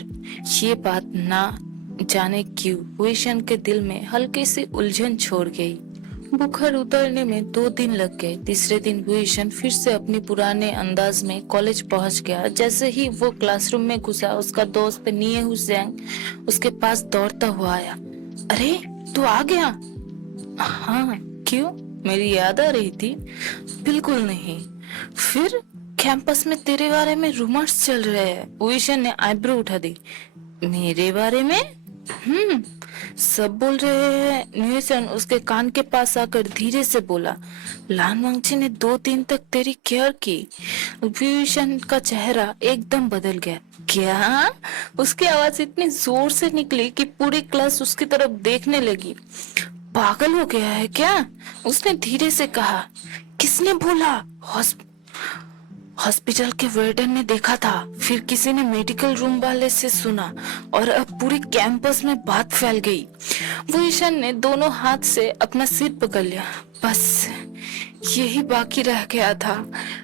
ये बात ना जाने क्यों विभीषण के दिल में हल्की सी उलझन छोड़ गई। बुखार उतरने में 2 दिन लग गए। तीसरे दिन विभीषण फिर से अपने पुराने अंदाज में कॉलेज पहुंच गया। जैसे ही वो क्लासरूम में घुसा, उसका दोस्त निये हुसैन उसके पास दौड़ता हुआ आया। अरे तू आ गया? हाँ, क्यों? मेरी याद आ रही थी? बिल्कुल नहीं। फिर कैंपस में तेरे बारे में रूमर्स चल रहे हैं। विभीषण ने आईब्रो उठा दी। मेरे बारे में? सब बोल रहे हैं। न्यूसन उसके कान के पास आकर धीरे से बोला। लानवांग जी ने 2 दिन तक तेरी केयर की। विभीषण का चेहरा एकदम बदल गया। क्या? उसकी आवाज इतनी जोर से निकली कि पूरी क्लास उसकी तरफ देखने लगी। पागल हो गया है क्या? उसने धीरे से कहा। किसने बोला? हॉस्पिटल के वार्डन ने देखा था, फिर किसी ने मेडिकल रूम वाले से सुना, और अब पूरे कैंपस में बात फैल गई। विभीषण ने दोनों हाथ से अपना सिर पकड़ लिया। बस यही बाकी रह गया था।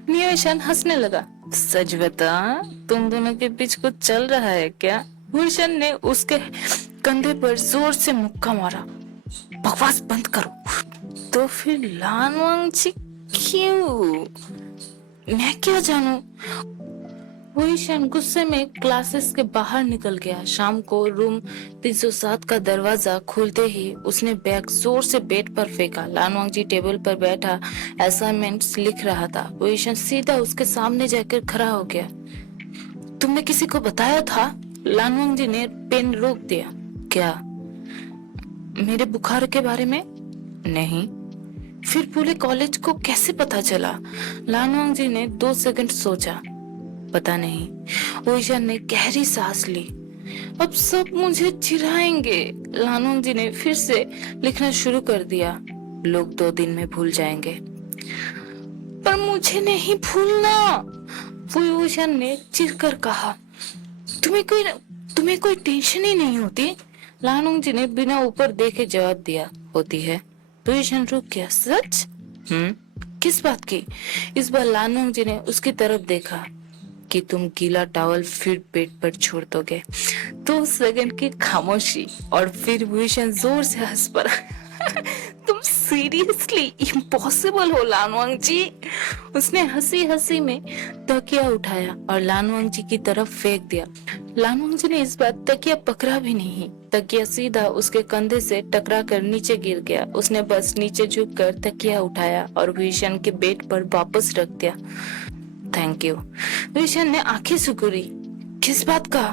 विभीषण हंसने लगा। सच बता, तुम दोनों के बीच कुछ चल रहा है क्या? विभीषण ने उसके कंधे पर जोर से मुक्का मारा। बकवास बंद करो। तो फिर लानवांग जी क्यों? मैं क्या जानूं? विभीषण गुस्से में क्लासेस के बाहर निकल गया। शाम को रूम 307 का दरवाजा खुलते ही उसने बैग जोर से बेड पर फेंका। लानवांग जी टेबल पर बैठा असाइनमेंट्स लिख रहा था। विभीषण सीधा उसके सामने जाकर खड़ा हो गया। तुमने किसी को बताया था? लानवांग जी ने पेन रोक दिया। क्या? मेरे बुखार के बारे में? नहीं। फिर पूरे कॉलेज को कैसे पता चला? लानवांग जी ने 2 सेकंड सोचा। पता नहीं। विभीषण ने गहरी सांस ली। अब सब मुझे चिढ़ाएंगे। लानोंग जी ने फिर से लिखना शुरू कर दिया। लोग 2 दिन में भूल जाएंगे। पर मुझे नहीं भूलना, फुयूशन ने चिढ़कर कहा। तुम्हें कोई टेंशन ही नहीं होती? लानोंग जी ने बिना ऊपर देखे जवाब दिया। होती है। फुयूशन रुक गया। सच? किस बात की? इस बार लानोंग जी ने उसकी तरफ देखा। कि तुम गीला टॉवल फिर पेट पर छोड़ दोगे। 2 सेकंड की खामोशी और फिर भूषण जोर से हंस पड़ा। तुम सीरियसली इम्पॉसिबल हो लानवांग जी। उसने हंसी हंसी में तकिया उठाया और लानवांग जी की तरफ फेंक दिया। लानवांग जी ने इस बार तकिया पकड़ा भी नहीं। तकिया सीधा उसके कंधे से टकरा कर नीचे गिर गया। उसने बस नीचे झुककर तकिया उठाया और भूषण के बेड पर वापस रख दिया। Thank you. भूषण ने आंखें सुकुड़ी। किस बात का?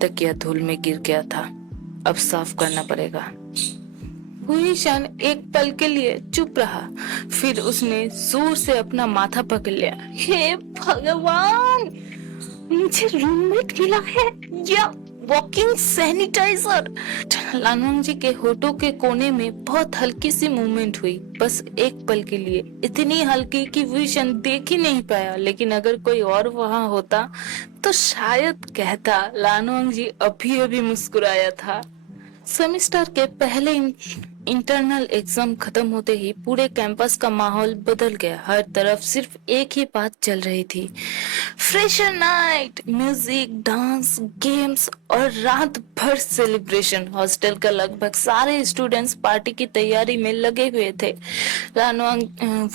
तकिया धूल में गिर गया था, अब साफ करना पड़ेगा। भूषण एक पल के लिए चुप रहा, फिर उसने जोर से अपना माथा पकड़ लिया। हे भगवान, मुझे रूममेट मिला है या वॉकिंग सैनिटाइजर। लानोंग जी के होठों के कोने में बहुत हल्की सी मूवमेंट हुई, बस एक पल के लिए, इतनी हल्की कि भूषण देख ही नहीं पाया। लेकिन अगर कोई और वहां होता तो शायद कहता। लानोंग जी अभी अभी मुस्कुराया था। सेमेस्टर के पहले इंटरनल एग्जाम खत्म होते ही पूरे कैंपस का माहौल बदल गया। हर तरफ सिर्फ एक ही बात चल रही थी। Fresher night, music, dance, games और रात भर सेलिब्रेशन। हॉस्टल का लगभग सारे स्टूडेंट्स पार्टी की तैयारी में लगे हुए थे।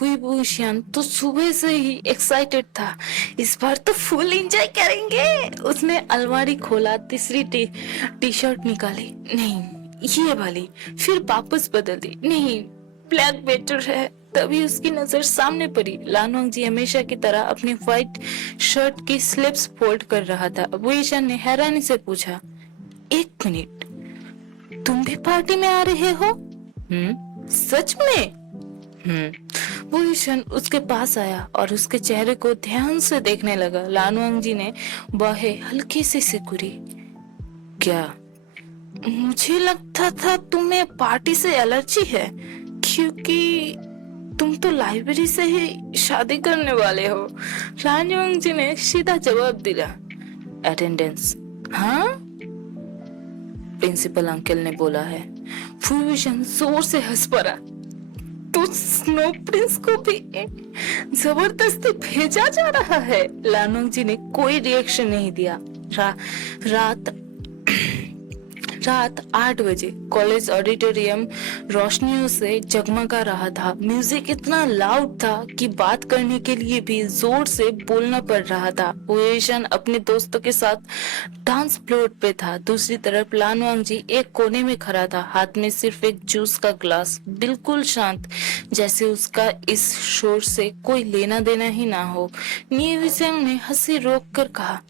विभूषण तो सुबह से ही एक्साइटेड था। इस बार तो फुल एंजॉय करेंगे। उसने अलमारी खोला, तीसरी टी शर्ट निकाली। नहीं, ये वाली। फिर वापस बदल दी। नहीं, ब्लैक बेटर है। तभी उसकी नजर सामने पड़ी। लानोंग जी हमेशा की तरह अपनी व्हाइट शर्ट की स्लीव्स फोल्ड कर रहा था। भूषण ने हैरानी से पूछा, 1 मिनट, तुम भी पार्टी में आ रहे हो? सच में? भूषण उसके पास आया और उसके चेहरे को ध्यान से देखने लगा। लानोंग जी ने बाहें हल्की से सिकुड़ी। क्या? मुझे लगता था तुम्हें पार्टी से एलर्जी है, क्योंकि तुम तो लाइब्रेरी से ही शादी करने वाले हो। लानोंग जी ने सीधा जवाब दिया। अटेंडेंस? हाँ, प्रिंसिपल अंकल ने बोला है। भूषण जोर से हंस पड़ा। तो स्नो प्रिंस को भी जबरदस्ती भेजा जा रहा है? लानोंग जी ने कोई रिएक्शन नहीं दिया। रात 8 बजे कॉलेज ऑडिटोरियम रोशनियों से जगमगा रहा था। म्यूजिक इतना लाउड था कि बात करने के लिए भी जोर से बोलना पड़ रहा था। भूषण अपने दोस्तों के साथ डांस फ्लोर पे था। दूसरी तरफ लानवांग जी एक कोने में खड़ा था, हाथ में सिर्फ एक जूस का ग्लास, बिल्कुल शांत, जैसे उसका इस शोर से कोई लेना देना ही ना हो। न्यूसेंग ने हंसी रोक कर कहा,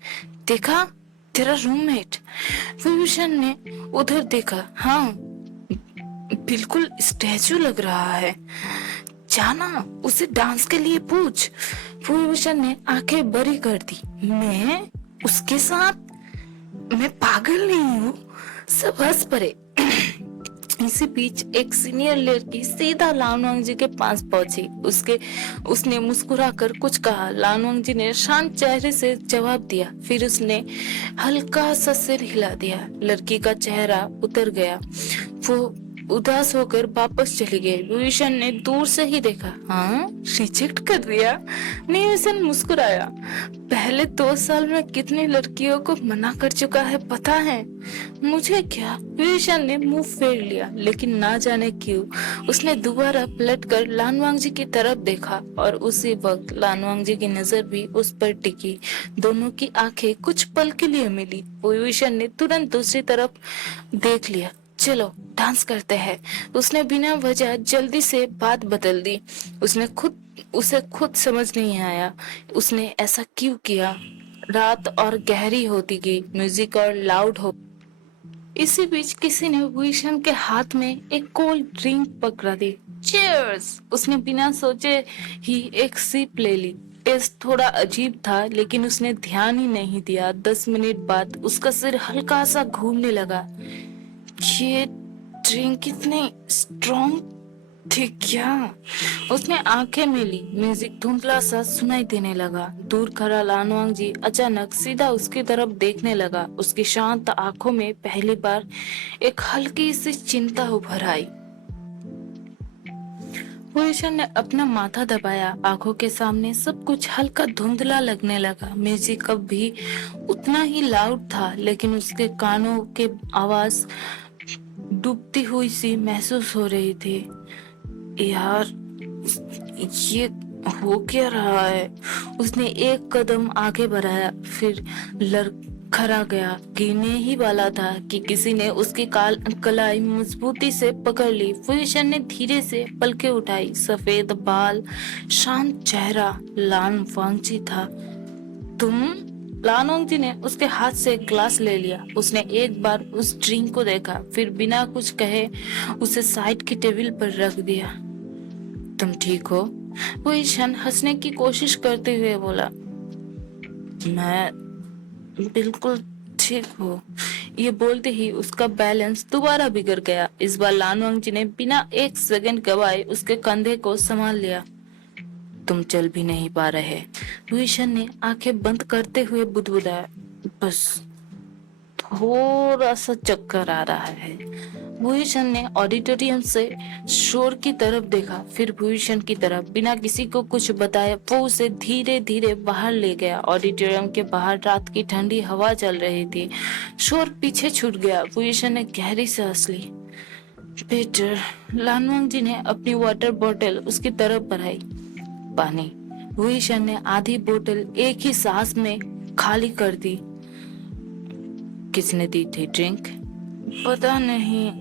देखा तेरा रूममेट? भूषण ने उधर देखा। हाँ, बिल्कुल स्टैचू लग रहा है। जाना उसे डांस के लिए पूछ। भूषण ने आंखें बड़ी कर दी। मैं उसके साथ? मैं पागल नहीं हूँ। सब हंस पड़े। इसी बीच एक सीनियर लड़की सीधा लानवांग जी के पास पहुंची। उसने मुस्कुराकर कुछ कहा। लानवांग जी ने शांत चेहरे से जवाब दिया। फिर उसने हल्का सा सिर हिला दिया। लड़की का चेहरा उतर गया। वो उदास होकर वापस चली गई। भूषण ने दूर से ही देखा। हाँ, रिजेक्ट कर दिया? भूषण मुस्कुराया। पहले 2 साल में कितनी लड़कियों को मना कर चुका है पता है? मुझे क्या? भूषण ने मुंह फेर लिया, लेकिन ना जाने क्यों उसने दोबारा पलटकर लानवांग जी की तरफ देखा और उसी वक्त लानवांग जी की नजर भी उस पर टिकी। दोनों की आंखें कुछ पल के लिए मिली। भूषण ने तुरंत दूसरी तरफ देख लिया। चलो डांस करते हैं। उसने बिना वजह जल्दी से बात बदल दी। उसे खुद समझ नहीं आया उसने ऐसा क्यों किया। रात और गहरी होती गई, म्यूजिक और लाउड हो। इसी बीच किसी ने भूषण के हाथ में एक कोल्ड ड्रिंक पकड़ा दी। चीयर्स! उसने बिना सोचे ही एक सिप ले ली। टेस्ट थोड़ा अजीब था, लेकिन उसने ध्यान ही नहीं दिया। 10 मिनट बाद उसका सिर हल्का सा घूमने लगा। ये ड्रिंक इतनी स्ट्रॉन्ग थी क्या? उसने आंखें मेली। म्यूजिक धुंधला सा सुनाई देने लगा। दूर खड़ा लानवांग जी अचानक सीधा उसकी तरफ देखने लगा। उसकी शांत आंखों में पहली बार एक हल्की सी चिंता उभर आई। पुरुषन ने अपना माथा दबाया। आंखों के सामने सब कुछ हल्का धुंधला लगने लगा। म्यूजिक अब भी उतना ही लाउड था, लेकिन उसके कानों के आवाज डूबती हुई सी महसूस हो रही थी। यार, ये हो क्या रहा है? उसने एक कदम आगे बढ़ाया, फिर लड़खड़ा गया। गिरने ही वाला था कि किसी ने उसकी कलाई मजबूती से पकड़ ली। पुरुषन ने धीरे से पलकें उठाई। सफेद बाल, शांत चेहरा, लान वांगची था। तुम? लानोंग ने उसके हाथ से एक ग्लास ले लिया। उसने एक बार उस ड्रिंक को देखा, फिर बिना कुछ कहे उसे साइड की टेबल पर रख दिया। तुम ठीक हो? वो ईशान हंसने की कोशिश करते हुए बोला। मैं बिल्कुल ठीक हूँ। ये बोलते ही उसका बैलेंस दोबारा बिगड़ गया। इस बार लानवांग जी ने बिना एक सेकंड गवाए उसके कंधे को संभाल लिया। तुम चल भी नहीं पा रहे। ईशान ने आंखें बंद करते हुए बुदबुदाया। बस थोड़ा सा चक्कर आ रहा है। भूषण ने ऑडिटोरियम से शोर की तरफ देखा, फिर भूषण की तरफ। बिना किसी को कुछ बताए वो उसे धीरे धीरे बाहर ले गया। ऑडिटोरियम के बाहर रात की ठंडी हवा चल रही थी। शोर पीछे छूट गया। भूषण ने गहरी सांस ली। पीटर, लानवांग जी ने अपनी वाटर बोतल उसकी तरफ बढ़ाई। पानी। भूषण ने आधी बोतल एक ही सांस में खाली कर दी। किसने दी थी ड्रिंक? पता नहीं,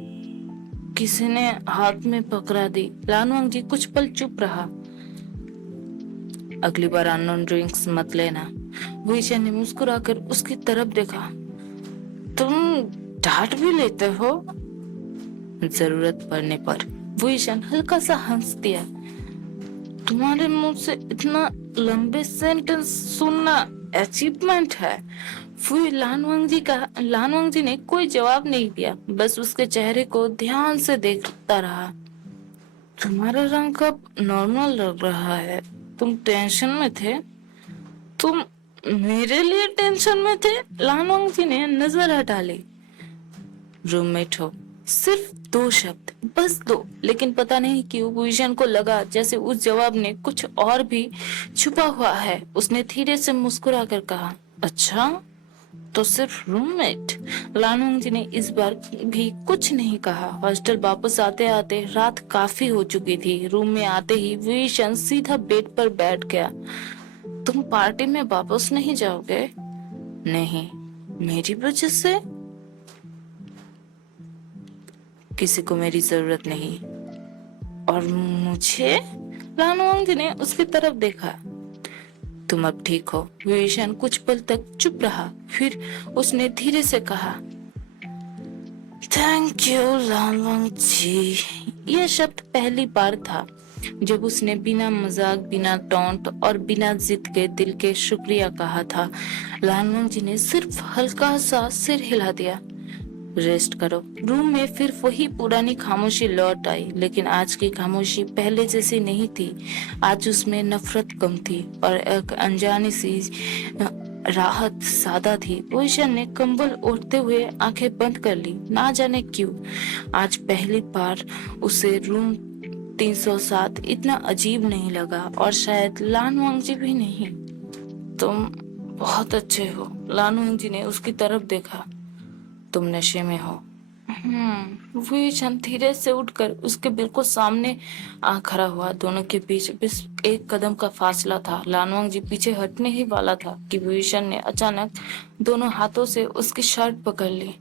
किसी ने हाथ में पकड़ा दी। लानवांग जी कुछ पल चुप रहा। अगली बार अननोन ड्रिंक्स मत लेना। विजय ने मुस्कुराकर उसकी तरफ देखा। तुम डांट भी लेते हो? जरूरत पड़ने पर। विजय हल्का सा हंस दिया। तुम्हारे मुंह से इतना लंबे सेंटेंस सुनना अचीवमेंट है। फिर लानवांग जी ने कोई जवाब नहीं दिया, बस उसके चेहरे को ध्यान से देखता रहा। तुम्हारा रंग अब नॉर्मल लग रहा है। तुम टेंशन में थे? तुम मेरे लिए टेंशन में थे? लानवांग जी ने नजर हटा ली। रूममेट हो, सिर्फ 2 शब्द, बस 2। लेकिन पता नहीं क्यों विजन को लगा जैसे उस जवाब ने कुछ और भी छुपा हुआ है। उसने धीरे से मुस्कुरा कर कहा, अच्छा तो सिर्फ रूममेट। लानोंग जी ने इस बार भी कुछ नहीं कहा। हॉस्टल वापस आते आते रात काफी हो चुकी थी। रूम में आते ही विशन सीधा बेड पर बैठ गया। तुम पार्टी में वापस नहीं जाओगे? नहीं। मेरी वजह से? किसी को मेरी जरूरत नहीं। और मुझे? लानोंग जी ने उसकी तरफ देखा। तुम अब ठीक हो? विवेशन कुछ पल तक चुप रहा, फिर उसने धीरे से कहा, थैंक यू लानवांग जी। यह शब्द पहली बार था जब उसने बिना मजाक, बिना टॉन्ट और बिना जिद के दिल के शुक्रिया कहा था। लानवांग जी ने सिर्फ हल्का सा सिर हिला दिया। रेस्ट करो। रूम में फिर वही पुरानी खामोशी लौट आई, लेकिन आज की खामोशी पहले जैसी नहीं थी। आज उसमें नफरत कम थी और एक अनजानी सी राहत सादा थी। ओशन ने कंबल ओढ़ते हुए आंखें बंद कर ली। ना जाने क्यों आज पहली बार उसे रूम 307 इतना अजीब नहीं लगा, और शायद लानवांग जी भी नहीं। तुम बहुत अच्छे हो। लानवांग जी ने उसकी तरफ देखा। तुम नशे में हो। विजन धीरे से उठकर उसके बिल्कुल सामने आ खड़ा हुआ। दोनों के बीच बस एक कदम का फासला था। लानवांग जी पीछे हटने ही वाला था कि विजन ने अचानक दोनों हाथों से उसकी शर्ट पकड़ ली।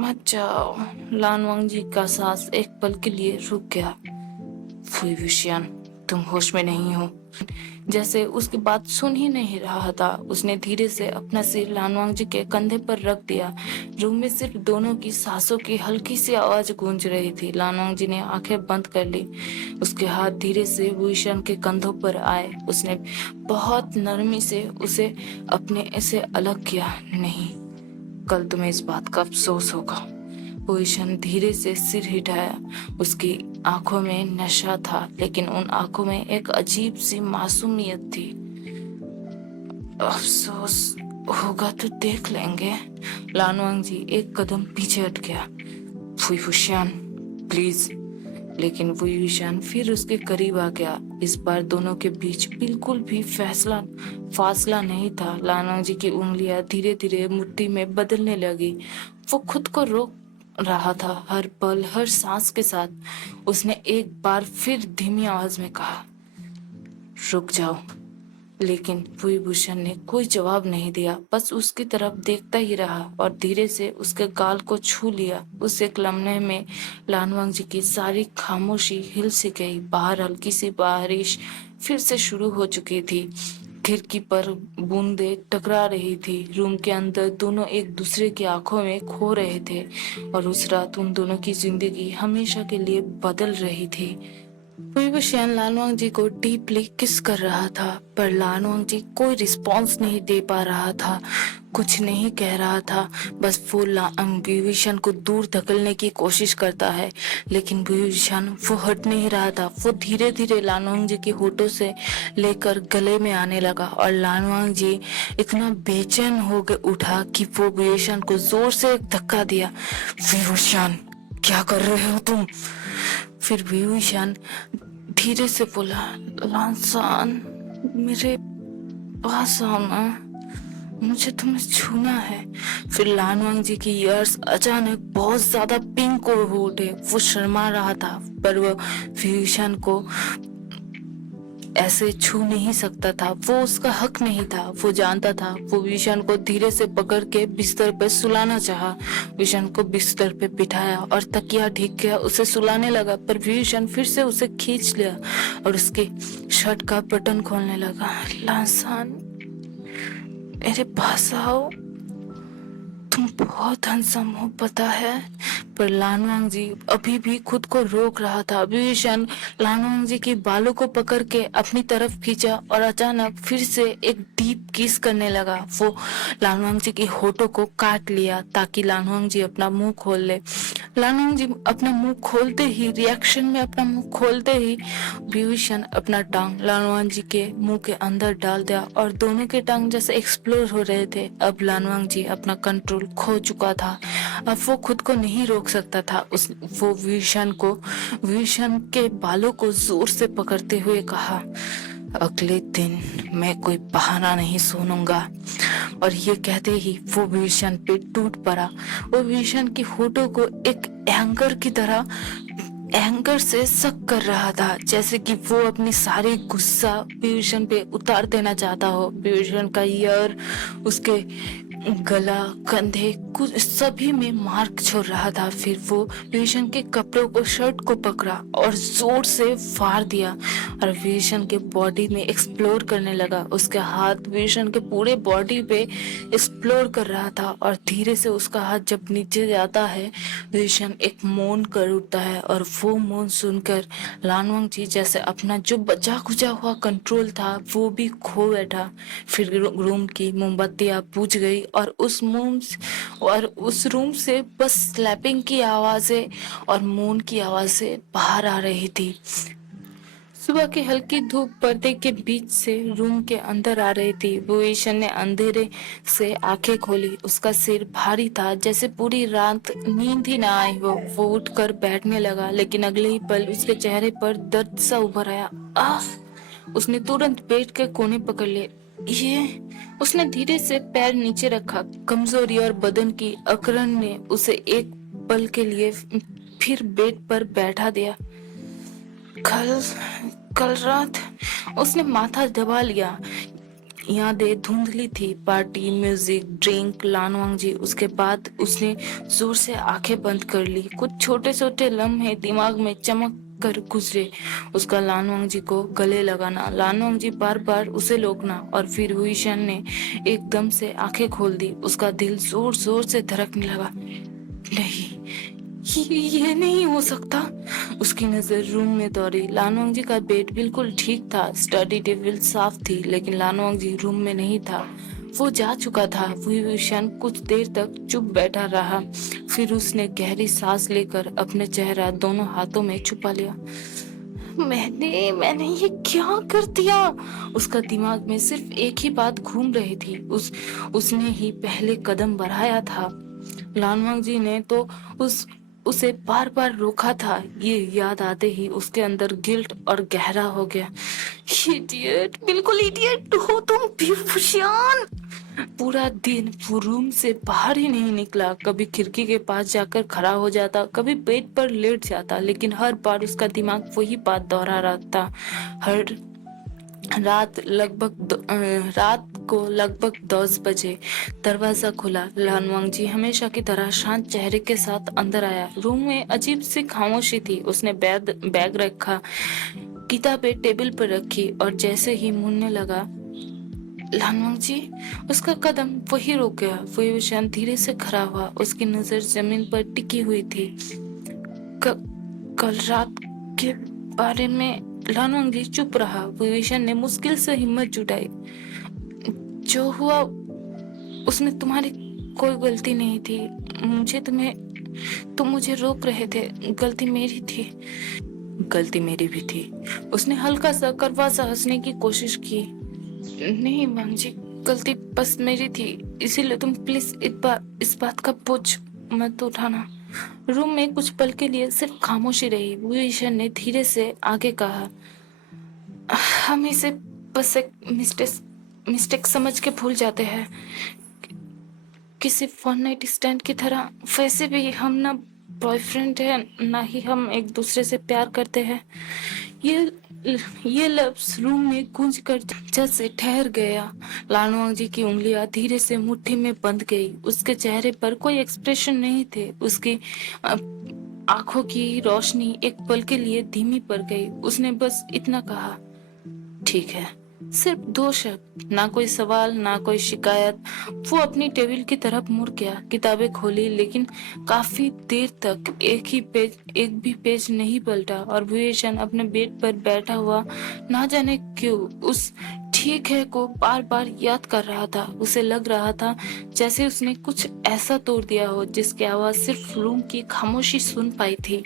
मत जाओ। लानवांग जी का सांस एक पल के लिए रुक गया। विजन, तुम होश में नहीं हो। जैसे उसकी बात सुन ही नहीं रहा था। उसने धीरे से अपना सिर लानवांग जी के कंधे पर रख दिया। रूम में सिर्फ दोनों की सांसों की हल्की सी आवाज गूंज रही थी। लानवांग जी ने आंखें बंद कर ली। उसके हाथ धीरे से वुईशन के कंधों पर आए। उसने बहुत नरमी से उसे अपने से अलग किया। नहीं, कल तुम्हें इस बात का अफसोस होगा। वुईशन धीरे से सिर हिलाया। उसकी आंखों में नशा था, लेकिन उन आंखों में एक अजीब सी मासूमियत थी। अफसोस होगा तो देख लेंगे। लानवांग जी एक कदम पीछे हट गया। वुईशन, प्लीज। लेकिन वुईशन फिर उसके करीब आ गया। इस बार दोनों के बीच बिल्कुल भी फासला नहीं था। लानवांग जी की उंगलियां धीरे धीरे मुट्ठी में बदलने लगी। वो खुद को रोक रहा था। हर पल, हर सांस के साथ उसने एक बार फिर धीमी आवाज में कहा, रुक जाओ। लेकिन विभूषण ने कोई जवाब नहीं दिया, बस उसकी तरफ देखता ही रहा और धीरे से उसके गाल को छू लिया। उस एक लम्हे में लानवांग जी की सारी खामोशी हिल सी गई। बाहर हल्की सी बारिश फिर से शुरू हो चुकी थी। खिड़की पर बूंदें टकरा रही थी। रूम के अंदर दोनों एक दूसरे की आंखों में खो रहे थे और उस रात उन दोनों की जिंदगी हमेशा के लिए बदल रही थी। विभूषण लानवांग जी को डीपली किस कर रहा था, पर लानवांग जी कोई रिस्पॉन्स नहीं दे पा रहा था, कुछ नहीं कह रहा था। बस वो विभूषण को दूर धकेलने की कोशिश करता है, लेकिन विभूषण वो हट नहीं रहा था। वो धीरे धीरे लानवांग जी के होठों से लेकर गले में आने लगा और लानवांग जी इतना बेचैन हो गए उठा कि वो विभूषण को जोर से एक धक्का दिया। विभूषण, क्या कर रहे हो तुम? फिर विभूषण धीरे से बोला, लानसान, मेरे पास आओ ना, मुझे तुम्हें छूना है। फिर लानवांग जी की ईयर्स अचानक बहुत ज्यादा पिंक हो उठे। वो शर्मा रहा था, पर वो विभूषण को ऐसे छू नहीं सकता था। वो उसका हक नहीं था। वो जानता था। वो विभूषण को धीरे से पकड़ के बिस्तर पे सुलाना चाहा। विभूषण को बिस्तर पे बिठाया और तकिया ढक गया, उसे सुलाने लगा, पर विभूषण फिर से उसे खींच लिया और उसके शर्ट का बटन खोलने लगा। लानसान, मेरे पास आओ, तुम बहुत हैंडसम हो, पता है। पर लानवांग जी अभी भी खुद को रोक रहा था। विभूषण लानवांग जी की बालों को पकड़ के अपनी तरफ खींचा और अचानक फिर से एक डीप किस करने लगा। वो लानवांग जी के होठों को काट लिया ताकि लानवांग जी अपना मुंह खोल ले। लानवांग जी अपना मुंह खोलते ही, रिएक्शन में अपना मुंह खोलते ही, विभूषण अपना टांग लानवांग जी के मुंह के अंदर डाल दिया और दोनों के टांग जैसे एक्सप्लोर हो रहे थे। अब लानवांग जी अपना कंट्रोल खो चुका था। अब वो खुद को नहीं रोक सकता था। वो विभूषण के बालों को जोर से पकड़ते हुए कहा, अगले दिन मैं कोई बहाना नहीं सुनूंगा। और ये कहते ही वो विभूषण पे टूट पड़ा। वो विभूषण के होठों को एक एंगर से सक कर रहा था, जैसे कि वो अपनी सारी गुस्सा विभूषण पे उतार देना चाहता हो। विभूषण का ईयर, उसके गला, कंधे, कुछ सभी में मार्क छोड़ रहा था। फिर वो विभूषण के कपड़ों को, शर्ट को पकड़ा और जोर से फाड़ दिया और विभूषण के बॉडी में एक्सप्लोर करने लगा। उसका हाथ विभूषण के पूरे बॉडी पे एक्सप्लोर कर रहा था और धीरे से उसका हाथ जब नीचे जाता है, विभूषण एक मौन कर उठता है और वो मौन सुनकर लानवांग जी जैसे अपना जो बचा खुचा हुआ कंट्रोल था वो भी खो बैठा। फिर रूम की मोमबत्तियां बुझ गई और उस रूम से बस स्लैपिंग की आवाजें और मौन की आवाजें बाहर आ रही थी। सुबह की हल्की धूप पर्दे के बीच से रूम के अंदर आ रही थी। विभूषण ने अंधेरे से आंखें खोली। उसका सिर भारी था, जैसे पूरी रात नींद ही ना आई हो। वो उठकर बैठने लगा, लेकिन अगले ही पल उसके चेहरे पर दर्द सा उभर आया। आह! उसने तुरंत बेड के कोने पकड़ लिए। ये उसने धीरे से पैर नीचे रखा। कमजोरी और बदन की अकड़न ने उसे एक पल के लिए फिर बेड पर बैठा दिया। कल कल रात उसने माथा दबा लिया। यादें धुंधली थी, पार्टी, म्यूजिक, ड्रिंक, लानवांग जी। उसके बाद उसने जोर से आंखें बंद कर ली। कुछ छोटे छोटे लम्हे दिमाग में चमक कर गुजरे। उसका लानवांग जी को गले लगाना, लानवांग जी बार बार उसे रोकना, और फिर हुईशन ने एकदम से आंखें खोल दी। उसका दिल जोर जोर से धड़कने लगा। नहीं, ये नहीं हो सकता। उसकी नजर रूम में दौड़ी। लानवांग जी का बेड बिल्कुल ठीक था, स्टडी टेबल साफ थी, लेकिन लानवांग जी रूम में नहीं था। वो जा चुका था। विभूषण कुछ देर तक चुप बैठा रहा, फिर उसने गहरी सांस लेकर अपने चेहरा दोनों हाथों में छुपा लिया। मैंने ये क्या कर दिया? उसका दिमाग में सिर्फ एक ही बात घूम रही थी। उसने ही पहले कदम बढ़ाया था। लानवांग जी ने तो उसे बार बार रोका था। ये याद आते ही उसके अंदर गिल्ट और गहरा हो गया। इडियट, बिल्कुल इडियट हो तुम विभूषण। पूरा दिन वो रूम से बाहर ही नहीं निकला। कभी खिड़की के पास जाकर खड़ा हो जाता, कभी बेड पर लेट जाता, लेकिन हर बार उसका दिमाग वही बात दोहरा रहा था। हर रात को लगभग 10 बजे दरवाजा खुला। लानवांग जी हमेशा की तरह शांत चेहरे के साथ अंदर आया। रूम में अजीब सी खामोशी थी। उसने बैग रखा, किताबें टेबल पर रखी, और जैसे ही मुड़ने लगा, लानवांग जी, उसका कदम वही रुक गया। विभूषण धीरे से खड़ा हुआ। उसकी नजर जमीन पर टिकी हुई थी। कल रात के बारे में लानवांग जी चुप रहा। विभूषण ने मुश्किल से हिम्मत जुटाई। जो हुआ उसमें तुम्हारी कोई गलती नहीं थी। तुम मुझे रोक रहे थे। गलती मेरी थी। गलती मेरी भी थी। उसने हल्का सा कड़वा सा हंसने की कोशिश की। नहीं वांग जी, गलती बस मेरी थी, इसीलिए तुम प्लीज इस बात का बोझ मत उठाना। रूम में कुछ पल के लिए सिर्फ खामोशी रही। विभूषण ने धीरे से आगे कहा, हम इसे बस एक मिस्टेक समझ के भूल जाते हैं, किसी वन नाइट स्टैंड की तरह। वैसे भी हम ना बॉयफ्रेंड है, ना ही हम एक दूसरे से प्यार करते हैं। ये ये लफ्ज रूम में गूंज कर झट से ठहर गया। लानवांग जी की उंगलियां धीरे से मुट्ठी में बंध गई। उसके चेहरे पर कोई एक्सप्रेशन नहीं थे। उसकी आंखों की रोशनी एक पल के लिए धीमी पड़ गई। उसने बस इतना कहा, ठीक है। सिर्फ 2 शब्द, ना कोई सवाल, ना कोई शिकायत। वो अपनी टेबल की तरफ मुड़ गया, किताबें खोली, लेकिन काफी देर तक एक भी पेज नहीं पलटा। और विभूषण अपने बेड पर बैठा हुआ ना जाने क्यों उस ठीक है को बार बार याद कर रहा था। उसे लग रहा था जैसे उसने कुछ ऐसा तोड़ दिया हो जिसकी आवाज सिर्फ रूम की खामोशी सुन पाई थी।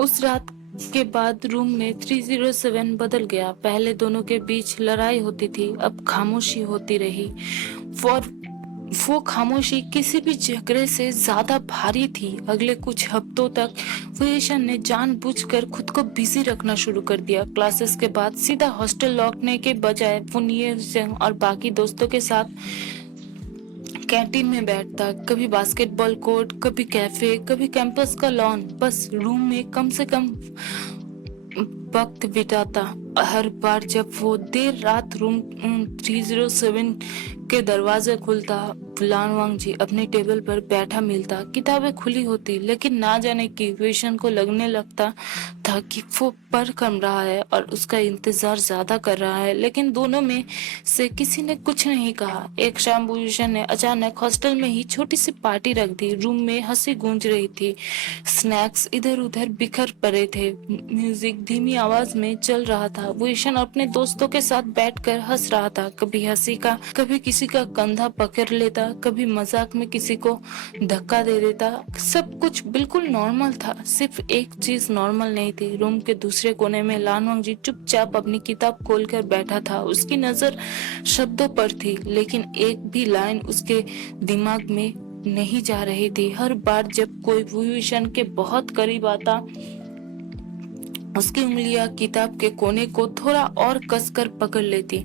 उस रात के बाद रूम में 307 बदल गया। पहले दोनों के बीच लड़ाई होती थी, अब खामोशी होती रही। और वो खामोशी किसी भी झगड़े से ज्यादा भारी थी। अगले कुछ हफ्तों तक विभूषण ने जानबूझकर खुद को बिजी रखना शुरू कर दिया। क्लासेस के बाद सीधा हॉस्टल लौटने के बजाय वो नियम और बाकी दोस्तों के साथ कैंटीन में बैठता। कभी बास्केटबॉल कोर्ट, कभी कैफे, कभी कैंपस का लॉन। बस रूम में कम से कम वक्त बिताता। हर बार जब वो देर रात रूम 307 के दरवाजे खुलता, लानवांग जी अपने टेबल पर बैठा मिलता। किताबें खुली होती, लेकिन ना जाने की विभूषण को लगने लगता था कि वो पढ़ कम रहा है और उसका इंतजार ज्यादा कर रहा है, लेकिन दोनों में से किसी ने कुछ नहीं कहा। एक शाम विभूषण ने अचानक हॉस्टल में ही छोटी सी पार्टी रख दी। रूम में हंसी गूंज रही थी, स्नैक्स इधर उधर बिखर पड़े थे, म्यूजिक धीमी आवाज में चल रहा था। विभूषण अपने दोस्तों के साथ बैठकर हंस रहा था, कभी हंसी का, कभी किसी का कंधा पकड़ लेता, कभी मजाक में किसी को धक्का दे देता। सब कुछ बिल्कुल नॉर्मल था। सिर्फ एक चीज नॉर्मल नहीं थी। रूम के दूसरे कोने में लानवांग जी चुपचाप अपनी किताब खोलकर बैठा था। उसकी नजर शब्दों पर थी, लेकिन एक भी लाइन उसके दिमाग में नहीं जा रही थी। हर बार जब कोई विभूषण के बहुत करीब आता, उसकी उंगलियां किताब के कोने को थोड़ा और कसकर पकड़ लेती।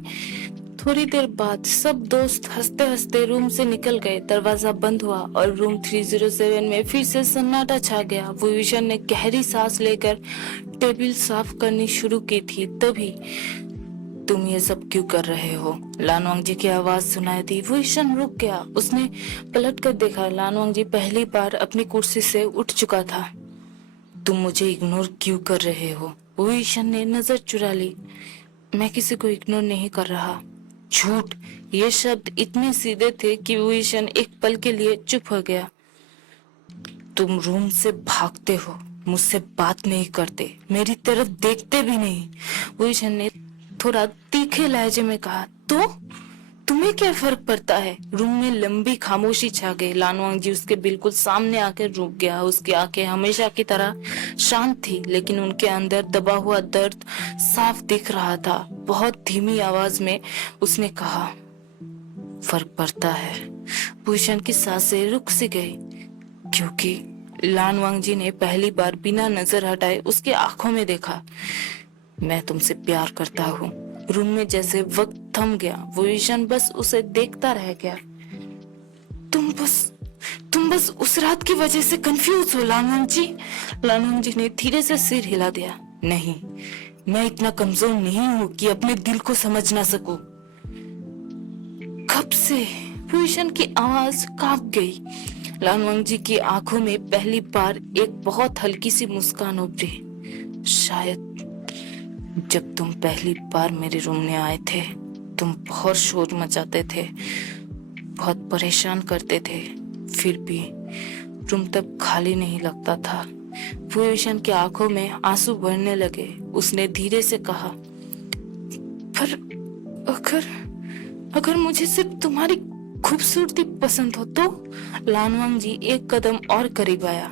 थोड़ी देर बाद सब दोस्त हंसते हंसते रूम से निकल गए। दरवाजा बंद हुआ और रूम 307 में फिर से सन्नाटा छा गया। विभूषण ने गहरी सांस लेकर टेबल साफ करनी शुरू की थी। तभी, तुम ये सब क्यों कर रहे हो? लानवांग जी की आवाज सुनाई दी। विभूषण रुक गया। उसने पलट कर देखा। लानवांग जी पहली बार अपनी कुर्सी से उठ चुका था। तुम मुझे इग्नोर क्यों कर रहे हो? वुईशन ने नजर चुरा ली। मैं किसी को इग्नोर नहीं कर रहा। झूठ। ये शब्द इतने सीधे थे कि वुईशन एक पल के लिए चुप हो गया। तुम रूम से भागते हो, मुझसे बात नहीं करते, मेरी तरफ देखते भी नहीं। वुईशन ने थोड़ा तीखे लहजे में कहा। तो तुम्हें क्या फर्क पड़ता है? रूम में लंबी खामोशी छा गई। लानवांग जी उसके बिल्कुल सामने आकर रुक गया। उसकी आंखें हमेशा की तरह शांत थी, लेकिन उनके अंदर दबा हुआ दर्द साफ दिख रहा था। बहुत धीमी आवाज में उसने कहा, फर्क पड़ता है। भूषण की सांसें रुक सी गई, क्योंकि लानवांग जी ने पहली बार बिना नजर हटाए उसकी आंखों में देखा। मैं तुमसे प्यार करता हूँ। रूम में जैसे वक्त थम गया। वुईशन बस उसे देखता रह गया। तुम बस उस रात की वजह से कंफ्यूज हो लानवांग जी। लानवांग जी ने धीरे से सिर हिला दिया। नहीं, मैं इतना कमजोर नहीं हूँ कि अपने दिल को समझ ना सकूं। कब से? वुईशन की आवाज कांप गई। लानवांग जी की आंखों में पहली बार एक बहुत हल्की सी मुस्कान उभरी। शायद जब तुम पहली बार मेरे रूम में आए थे, तुम बहुत शोर मचाते थे, बहुत परेशान करते थे, फिर भी रूम तब खाली नहीं लगता था। वुईशन की आंखों में आंसू भरने लगे। उसने धीरे से कहा, पर अगर मुझे सिर्फ तुम्हारी खूबसूरती पसंद हो तो? लानवांग जी एक कदम और करीब आया।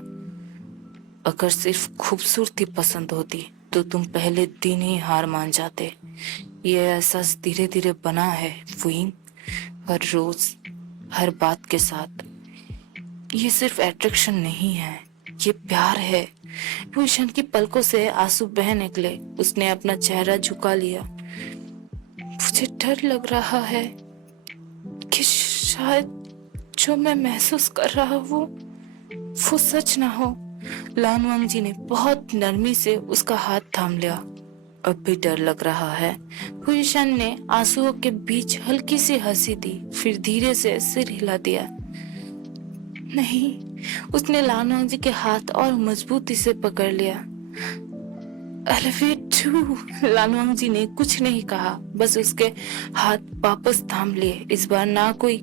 अगर सिर्फ खूबसूरती पसंद होती तो तुम पहले दिन ही हार मान जाते। ये एहसास धीरे धीरे बना है वुइंग, हर रोज, हर बात के साथ। ये सिर्फ अट्रैक्शन नहीं है, ये प्यार है। भूषण की पलकों से आंसू बह निकले। उसने अपना चेहरा झुका लिया। मुझे डर लग रहा है कि शायद जो मैं महसूस कर रहा हूँ वो सच ना हो। लानवांग जी ने बहुत नरमी से उसका हाथ थाम लिया। अब भी डर लग रहा है? हुईशन ने आंसुओं के बीच हल्की सी हंसी दी, फिर धीरे से सिर हिला दिया। नहीं। उसने लानवांग जी के हाथ और मजबूती से पकड़ लिया। I love you too। लानवांग जी ने कुछ नहीं कहा, बस उसके हाथ वापस थाम लिए। इस बार ना कोई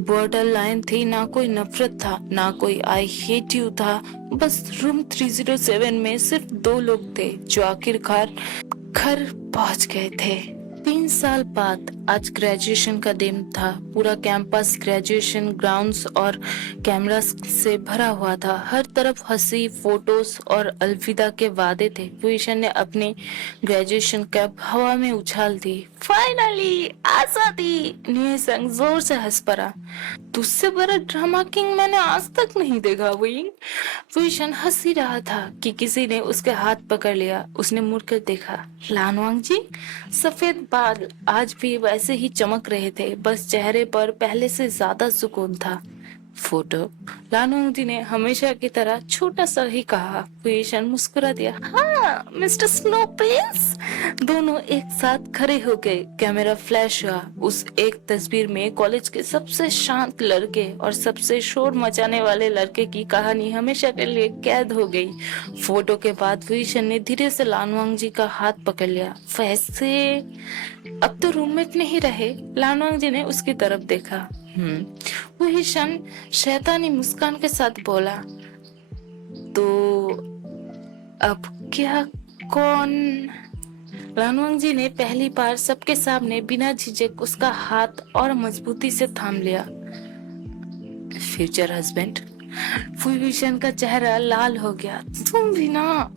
बॉर्डर लाइन थी, ना कोई नफरत था, ना कोई आई हेट यू था। बस रूम 307 में सिर्फ दो लोग थे जो आखिरकार घर पहुंच गए थे। 3 साल बाद आज ग्रेजुएशन का दिन था। पूरा कैंपस ग्रेजुएशन ग्राउंड्स और कैमरास से भरा हुआ था। हर तरफ हंसी, फोटोज और अलविदा के वादे थे। भूषण ने अपनी ग्रेजुएशन कैप हवा में उछाल दी। फाइनली आजादी! निसंग जोर से हंस पड़ा। तुझसे बड़ा ड्रामा किंग मैंने आज तक नहीं देखा। भूषण हंस ही रहा था कि किसी ने उसके हाथ पकड़ लिया। उसने मुड़कर देखा। लानवांग जी? सफेद बाल आज भी वैसे ही चमक रहे थे, बस चेहरे पर पहले से ज्यादा सुकून था। फोटो? लानवांग जी ने हमेशा की तरह छोटा सा ही कहा। भूषण मुस्कुरा दिया। हाँ मिस्टर स्नो प्रिंस। दोनों एक साथ खड़े हो गए। कैमरा फ्लैश हुआ। उस एक तस्वीर में कॉलेज के सबसे शांत लड़के और सबसे शोर मचाने वाले लड़के की कहानी हमेशा के लिए कैद हो गई। फोटो के बाद भूषण ने धीरे से लानवांग जी का हाथ पकड़ लिया। वैसे अब तो रूममेट नहीं रहे। लानवांग जी ने उसकी तरफ देखा। भूषण शैतानी मुस्कान के साथ बोला, तो अब क्या? कौन? लानवांग जी ने पहली बार सबके सामने बिना झिझक उसका हाथ और मजबूती से थाम लिया। Future husband. भूषण का चेहरा लाल हो गया। तुम भी ना?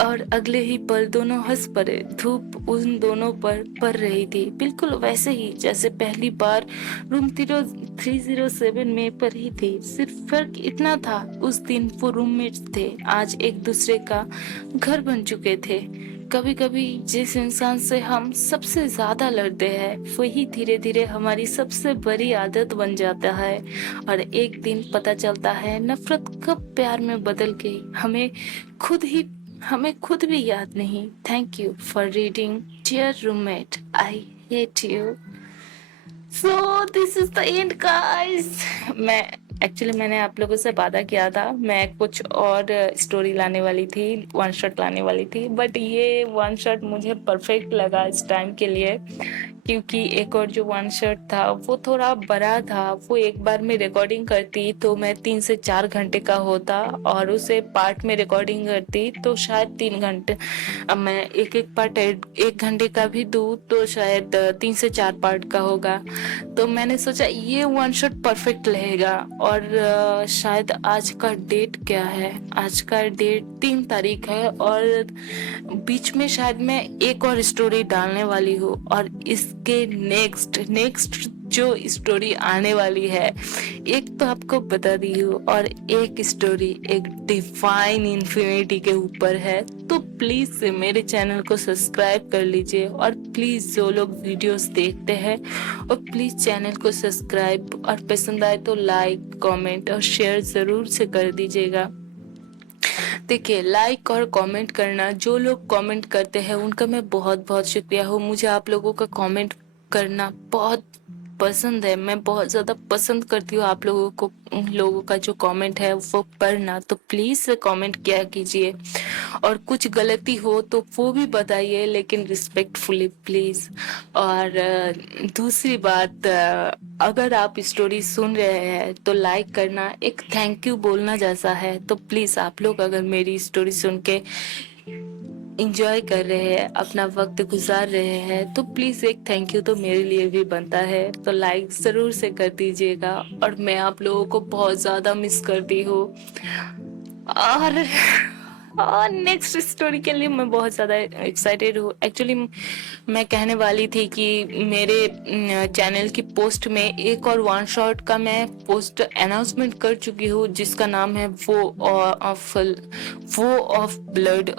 और अगले ही पल दोनों हंस पड़े। धूप उन दोनों पर पड़ रही थी, बिल्कुल वैसे ही जैसे पहली बार रूम 307 में पड़ी थी। सिर्फ फर्क इतना था, उस दिन वो रूममेट्स थे, आज एक दूसरे का घर बन चुके थे। कभी कभी जिस इंसान से हम सबसे ज्यादा लड़ते हैं वही धीरे धीरे हमारी सबसे बड़ी आदत बन जाता है, और एक दिन पता चलता है नफरत कब प्यार में बदल गई हमें खुद भी याद नहीं। Thank you for reading dear roommate, I hate you. So this is the end guys. मैं एक्चुअली मैंने आप लोगों से वादा किया था, मैं कुछ और स्टोरी लाने वाली थी, वन शॉट लाने वाली थी, बट ये वन शॉट मुझे परफेक्ट लगा इस टाइम के लिए, क्योंकि एक और जो वन शॉट था वो थोड़ा बड़ा था। वो एक बार में रिकॉर्डिंग करती तो मैं 3 से 4 घंटे का होता, और उसे पार्ट में रिकॉर्डिंग करती तो शायद 3 घंटे। अब मैं एक एक पार्ट 1 घंटे का भी दूँ तो शायद 3 से 4 पार्ट का होगा। तो मैंने सोचा ये वन शॉट परफेक्ट रहेगा। और शायद आज का डेट क्या है, आज का डेट 3 तारीख है, और बीच में शायद मैं एक और स्टोरी डालने वाली हूँ, और इसके नेक्स्ट नेक्स्ट जो स्टोरी आने वाली है, एक तो आपको बता दी हूँ, और एक स्टोरी एक डिवाइन इन्फिनिटी के ऊपर है। तो प्लीज मेरे चैनल को सब्सक्राइब कर लीजिए, और प्लीज जो लोग वीडियोस देखते हैं और प्लीज चैनल को सब्सक्राइब, और पसंद आए तो लाइक कमेंट और शेयर जरूर से कर दीजिएगा। देखिए, लाइक और कमेंट करना, जो लोग कमेंट करते हैं उनका मैं बहुत बहुत शुक्रिया हूँ। मुझे आप लोगों का कमेंट करना बहुत पसंद है, मैं बहुत ज्यादा पसंद करती हूँ आप लोगों को, उन लोगों का जो कमेंट है वो पढ़ना। तो प्लीज कमेंट किया कीजिए, और कुछ गलती हो तो वो भी बताइए, लेकिन रिस्पेक्टफुली प्लीज। और दूसरी बात, अगर आप स्टोरी सुन रहे हैं तो लाइक करना एक थैंक यू बोलना जैसा है। तो प्लीज आप लोग अगर मेरी स्टोरी सुन के इंजॉय कर रहे हैं, अपना वक्त गुजार रहे हैं, तो प्लीज एक थैंक यू तो मेरे लिए भी बनता है। तो लाइक जरूर से कर दीजिएगा, और मैं आप लोगों को बहुत ज्यादा मिस करती हूँ। और नेक्स्ट स्टोरी के लिए मैं बहुत ज़्यादा एक्साइटेड हूँ। एक्चुअली मैं कहने वाली थी कि मेरे चैनल की पोस्ट में एक और वन शॉट का मैं पोस्ट अनाउंसमेंट कर चुकी हूँ, जिसका नाम है वो ऑफ ब्लड।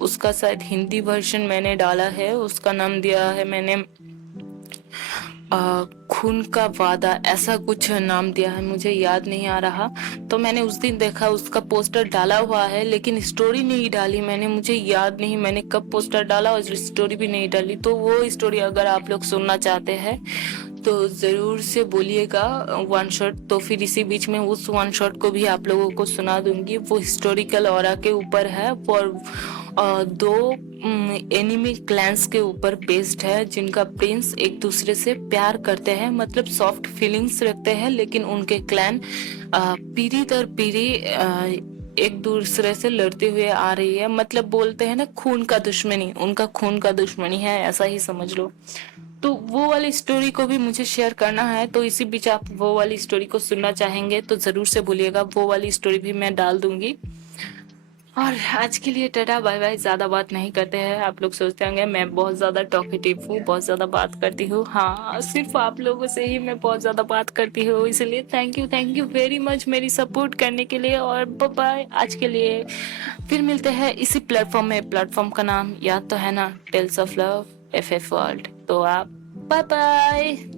उसका शायद हिंदी वर्जन मैंने डाला है, उसका नाम दिया है मैंने खून का वादा, ऐसा कुछ नाम दिया है, मुझे याद नहीं आ रहा। तो मैंने उस दिन देखा उसका पोस्टर डाला हुआ है, लेकिन स्टोरी नहीं डाली मैंने, मुझे याद नहीं मैंने कब पोस्टर डाला, और स्टोरी भी नहीं डाली। तो वो स्टोरी अगर आप लोग सुनना चाहते हैं तो जरूर से बोलिएगा वन शॉट, तो फिर इसी बीच में उस वन शॉट को भी आप लोगों को सुना दूंगी। वो हिस्टोरिकल ऑरा के ऊपर है, और दो एनिमी क्लैंस के ऊपर बेस्ड है, जिनका प्रिंस एक दूसरे से प्यार करते हैं, मतलब सॉफ्ट फीलिंग्स रखते हैं, लेकिन उनके क्लैन पीढ़ी दर पीढ़ी एक दूसरे से लड़ते हुए आ रही है। मतलब बोलते हैं ना, खून का दुश्मनी, उनका खून का दुश्मनी है, ऐसा ही समझ लो। तो वो वाली स्टोरी को भी मुझे शेयर करना है, तो इसी बीच आप वो वाली स्टोरी को सुनना चाहेंगे तो जरूर से बोलिएगा, वो वाली स्टोरी भी मैं डाल दूंगी। और आज के लिए टाटा बाय बाय, ज्यादा बात नहीं करते हैं। आप लोग सोचते होंगे मैं बहुत ज्यादा टॉकेटिव हूँ, बहुत ज्यादा बात करती हूँ। हाँ, सिर्फ आप लोगों से ही मैं बहुत ज्यादा बात करती हूँ, इसलिए थैंक यू वेरी मच मेरी सपोर्ट करने के लिए, और बाय बाय आज के लिए। फिर मिलते हैं इसी प्लेटफॉर्म में, प्लेटफॉर्म का नाम याद तो है ना, tales of love FF world. तो आप बाय बाय।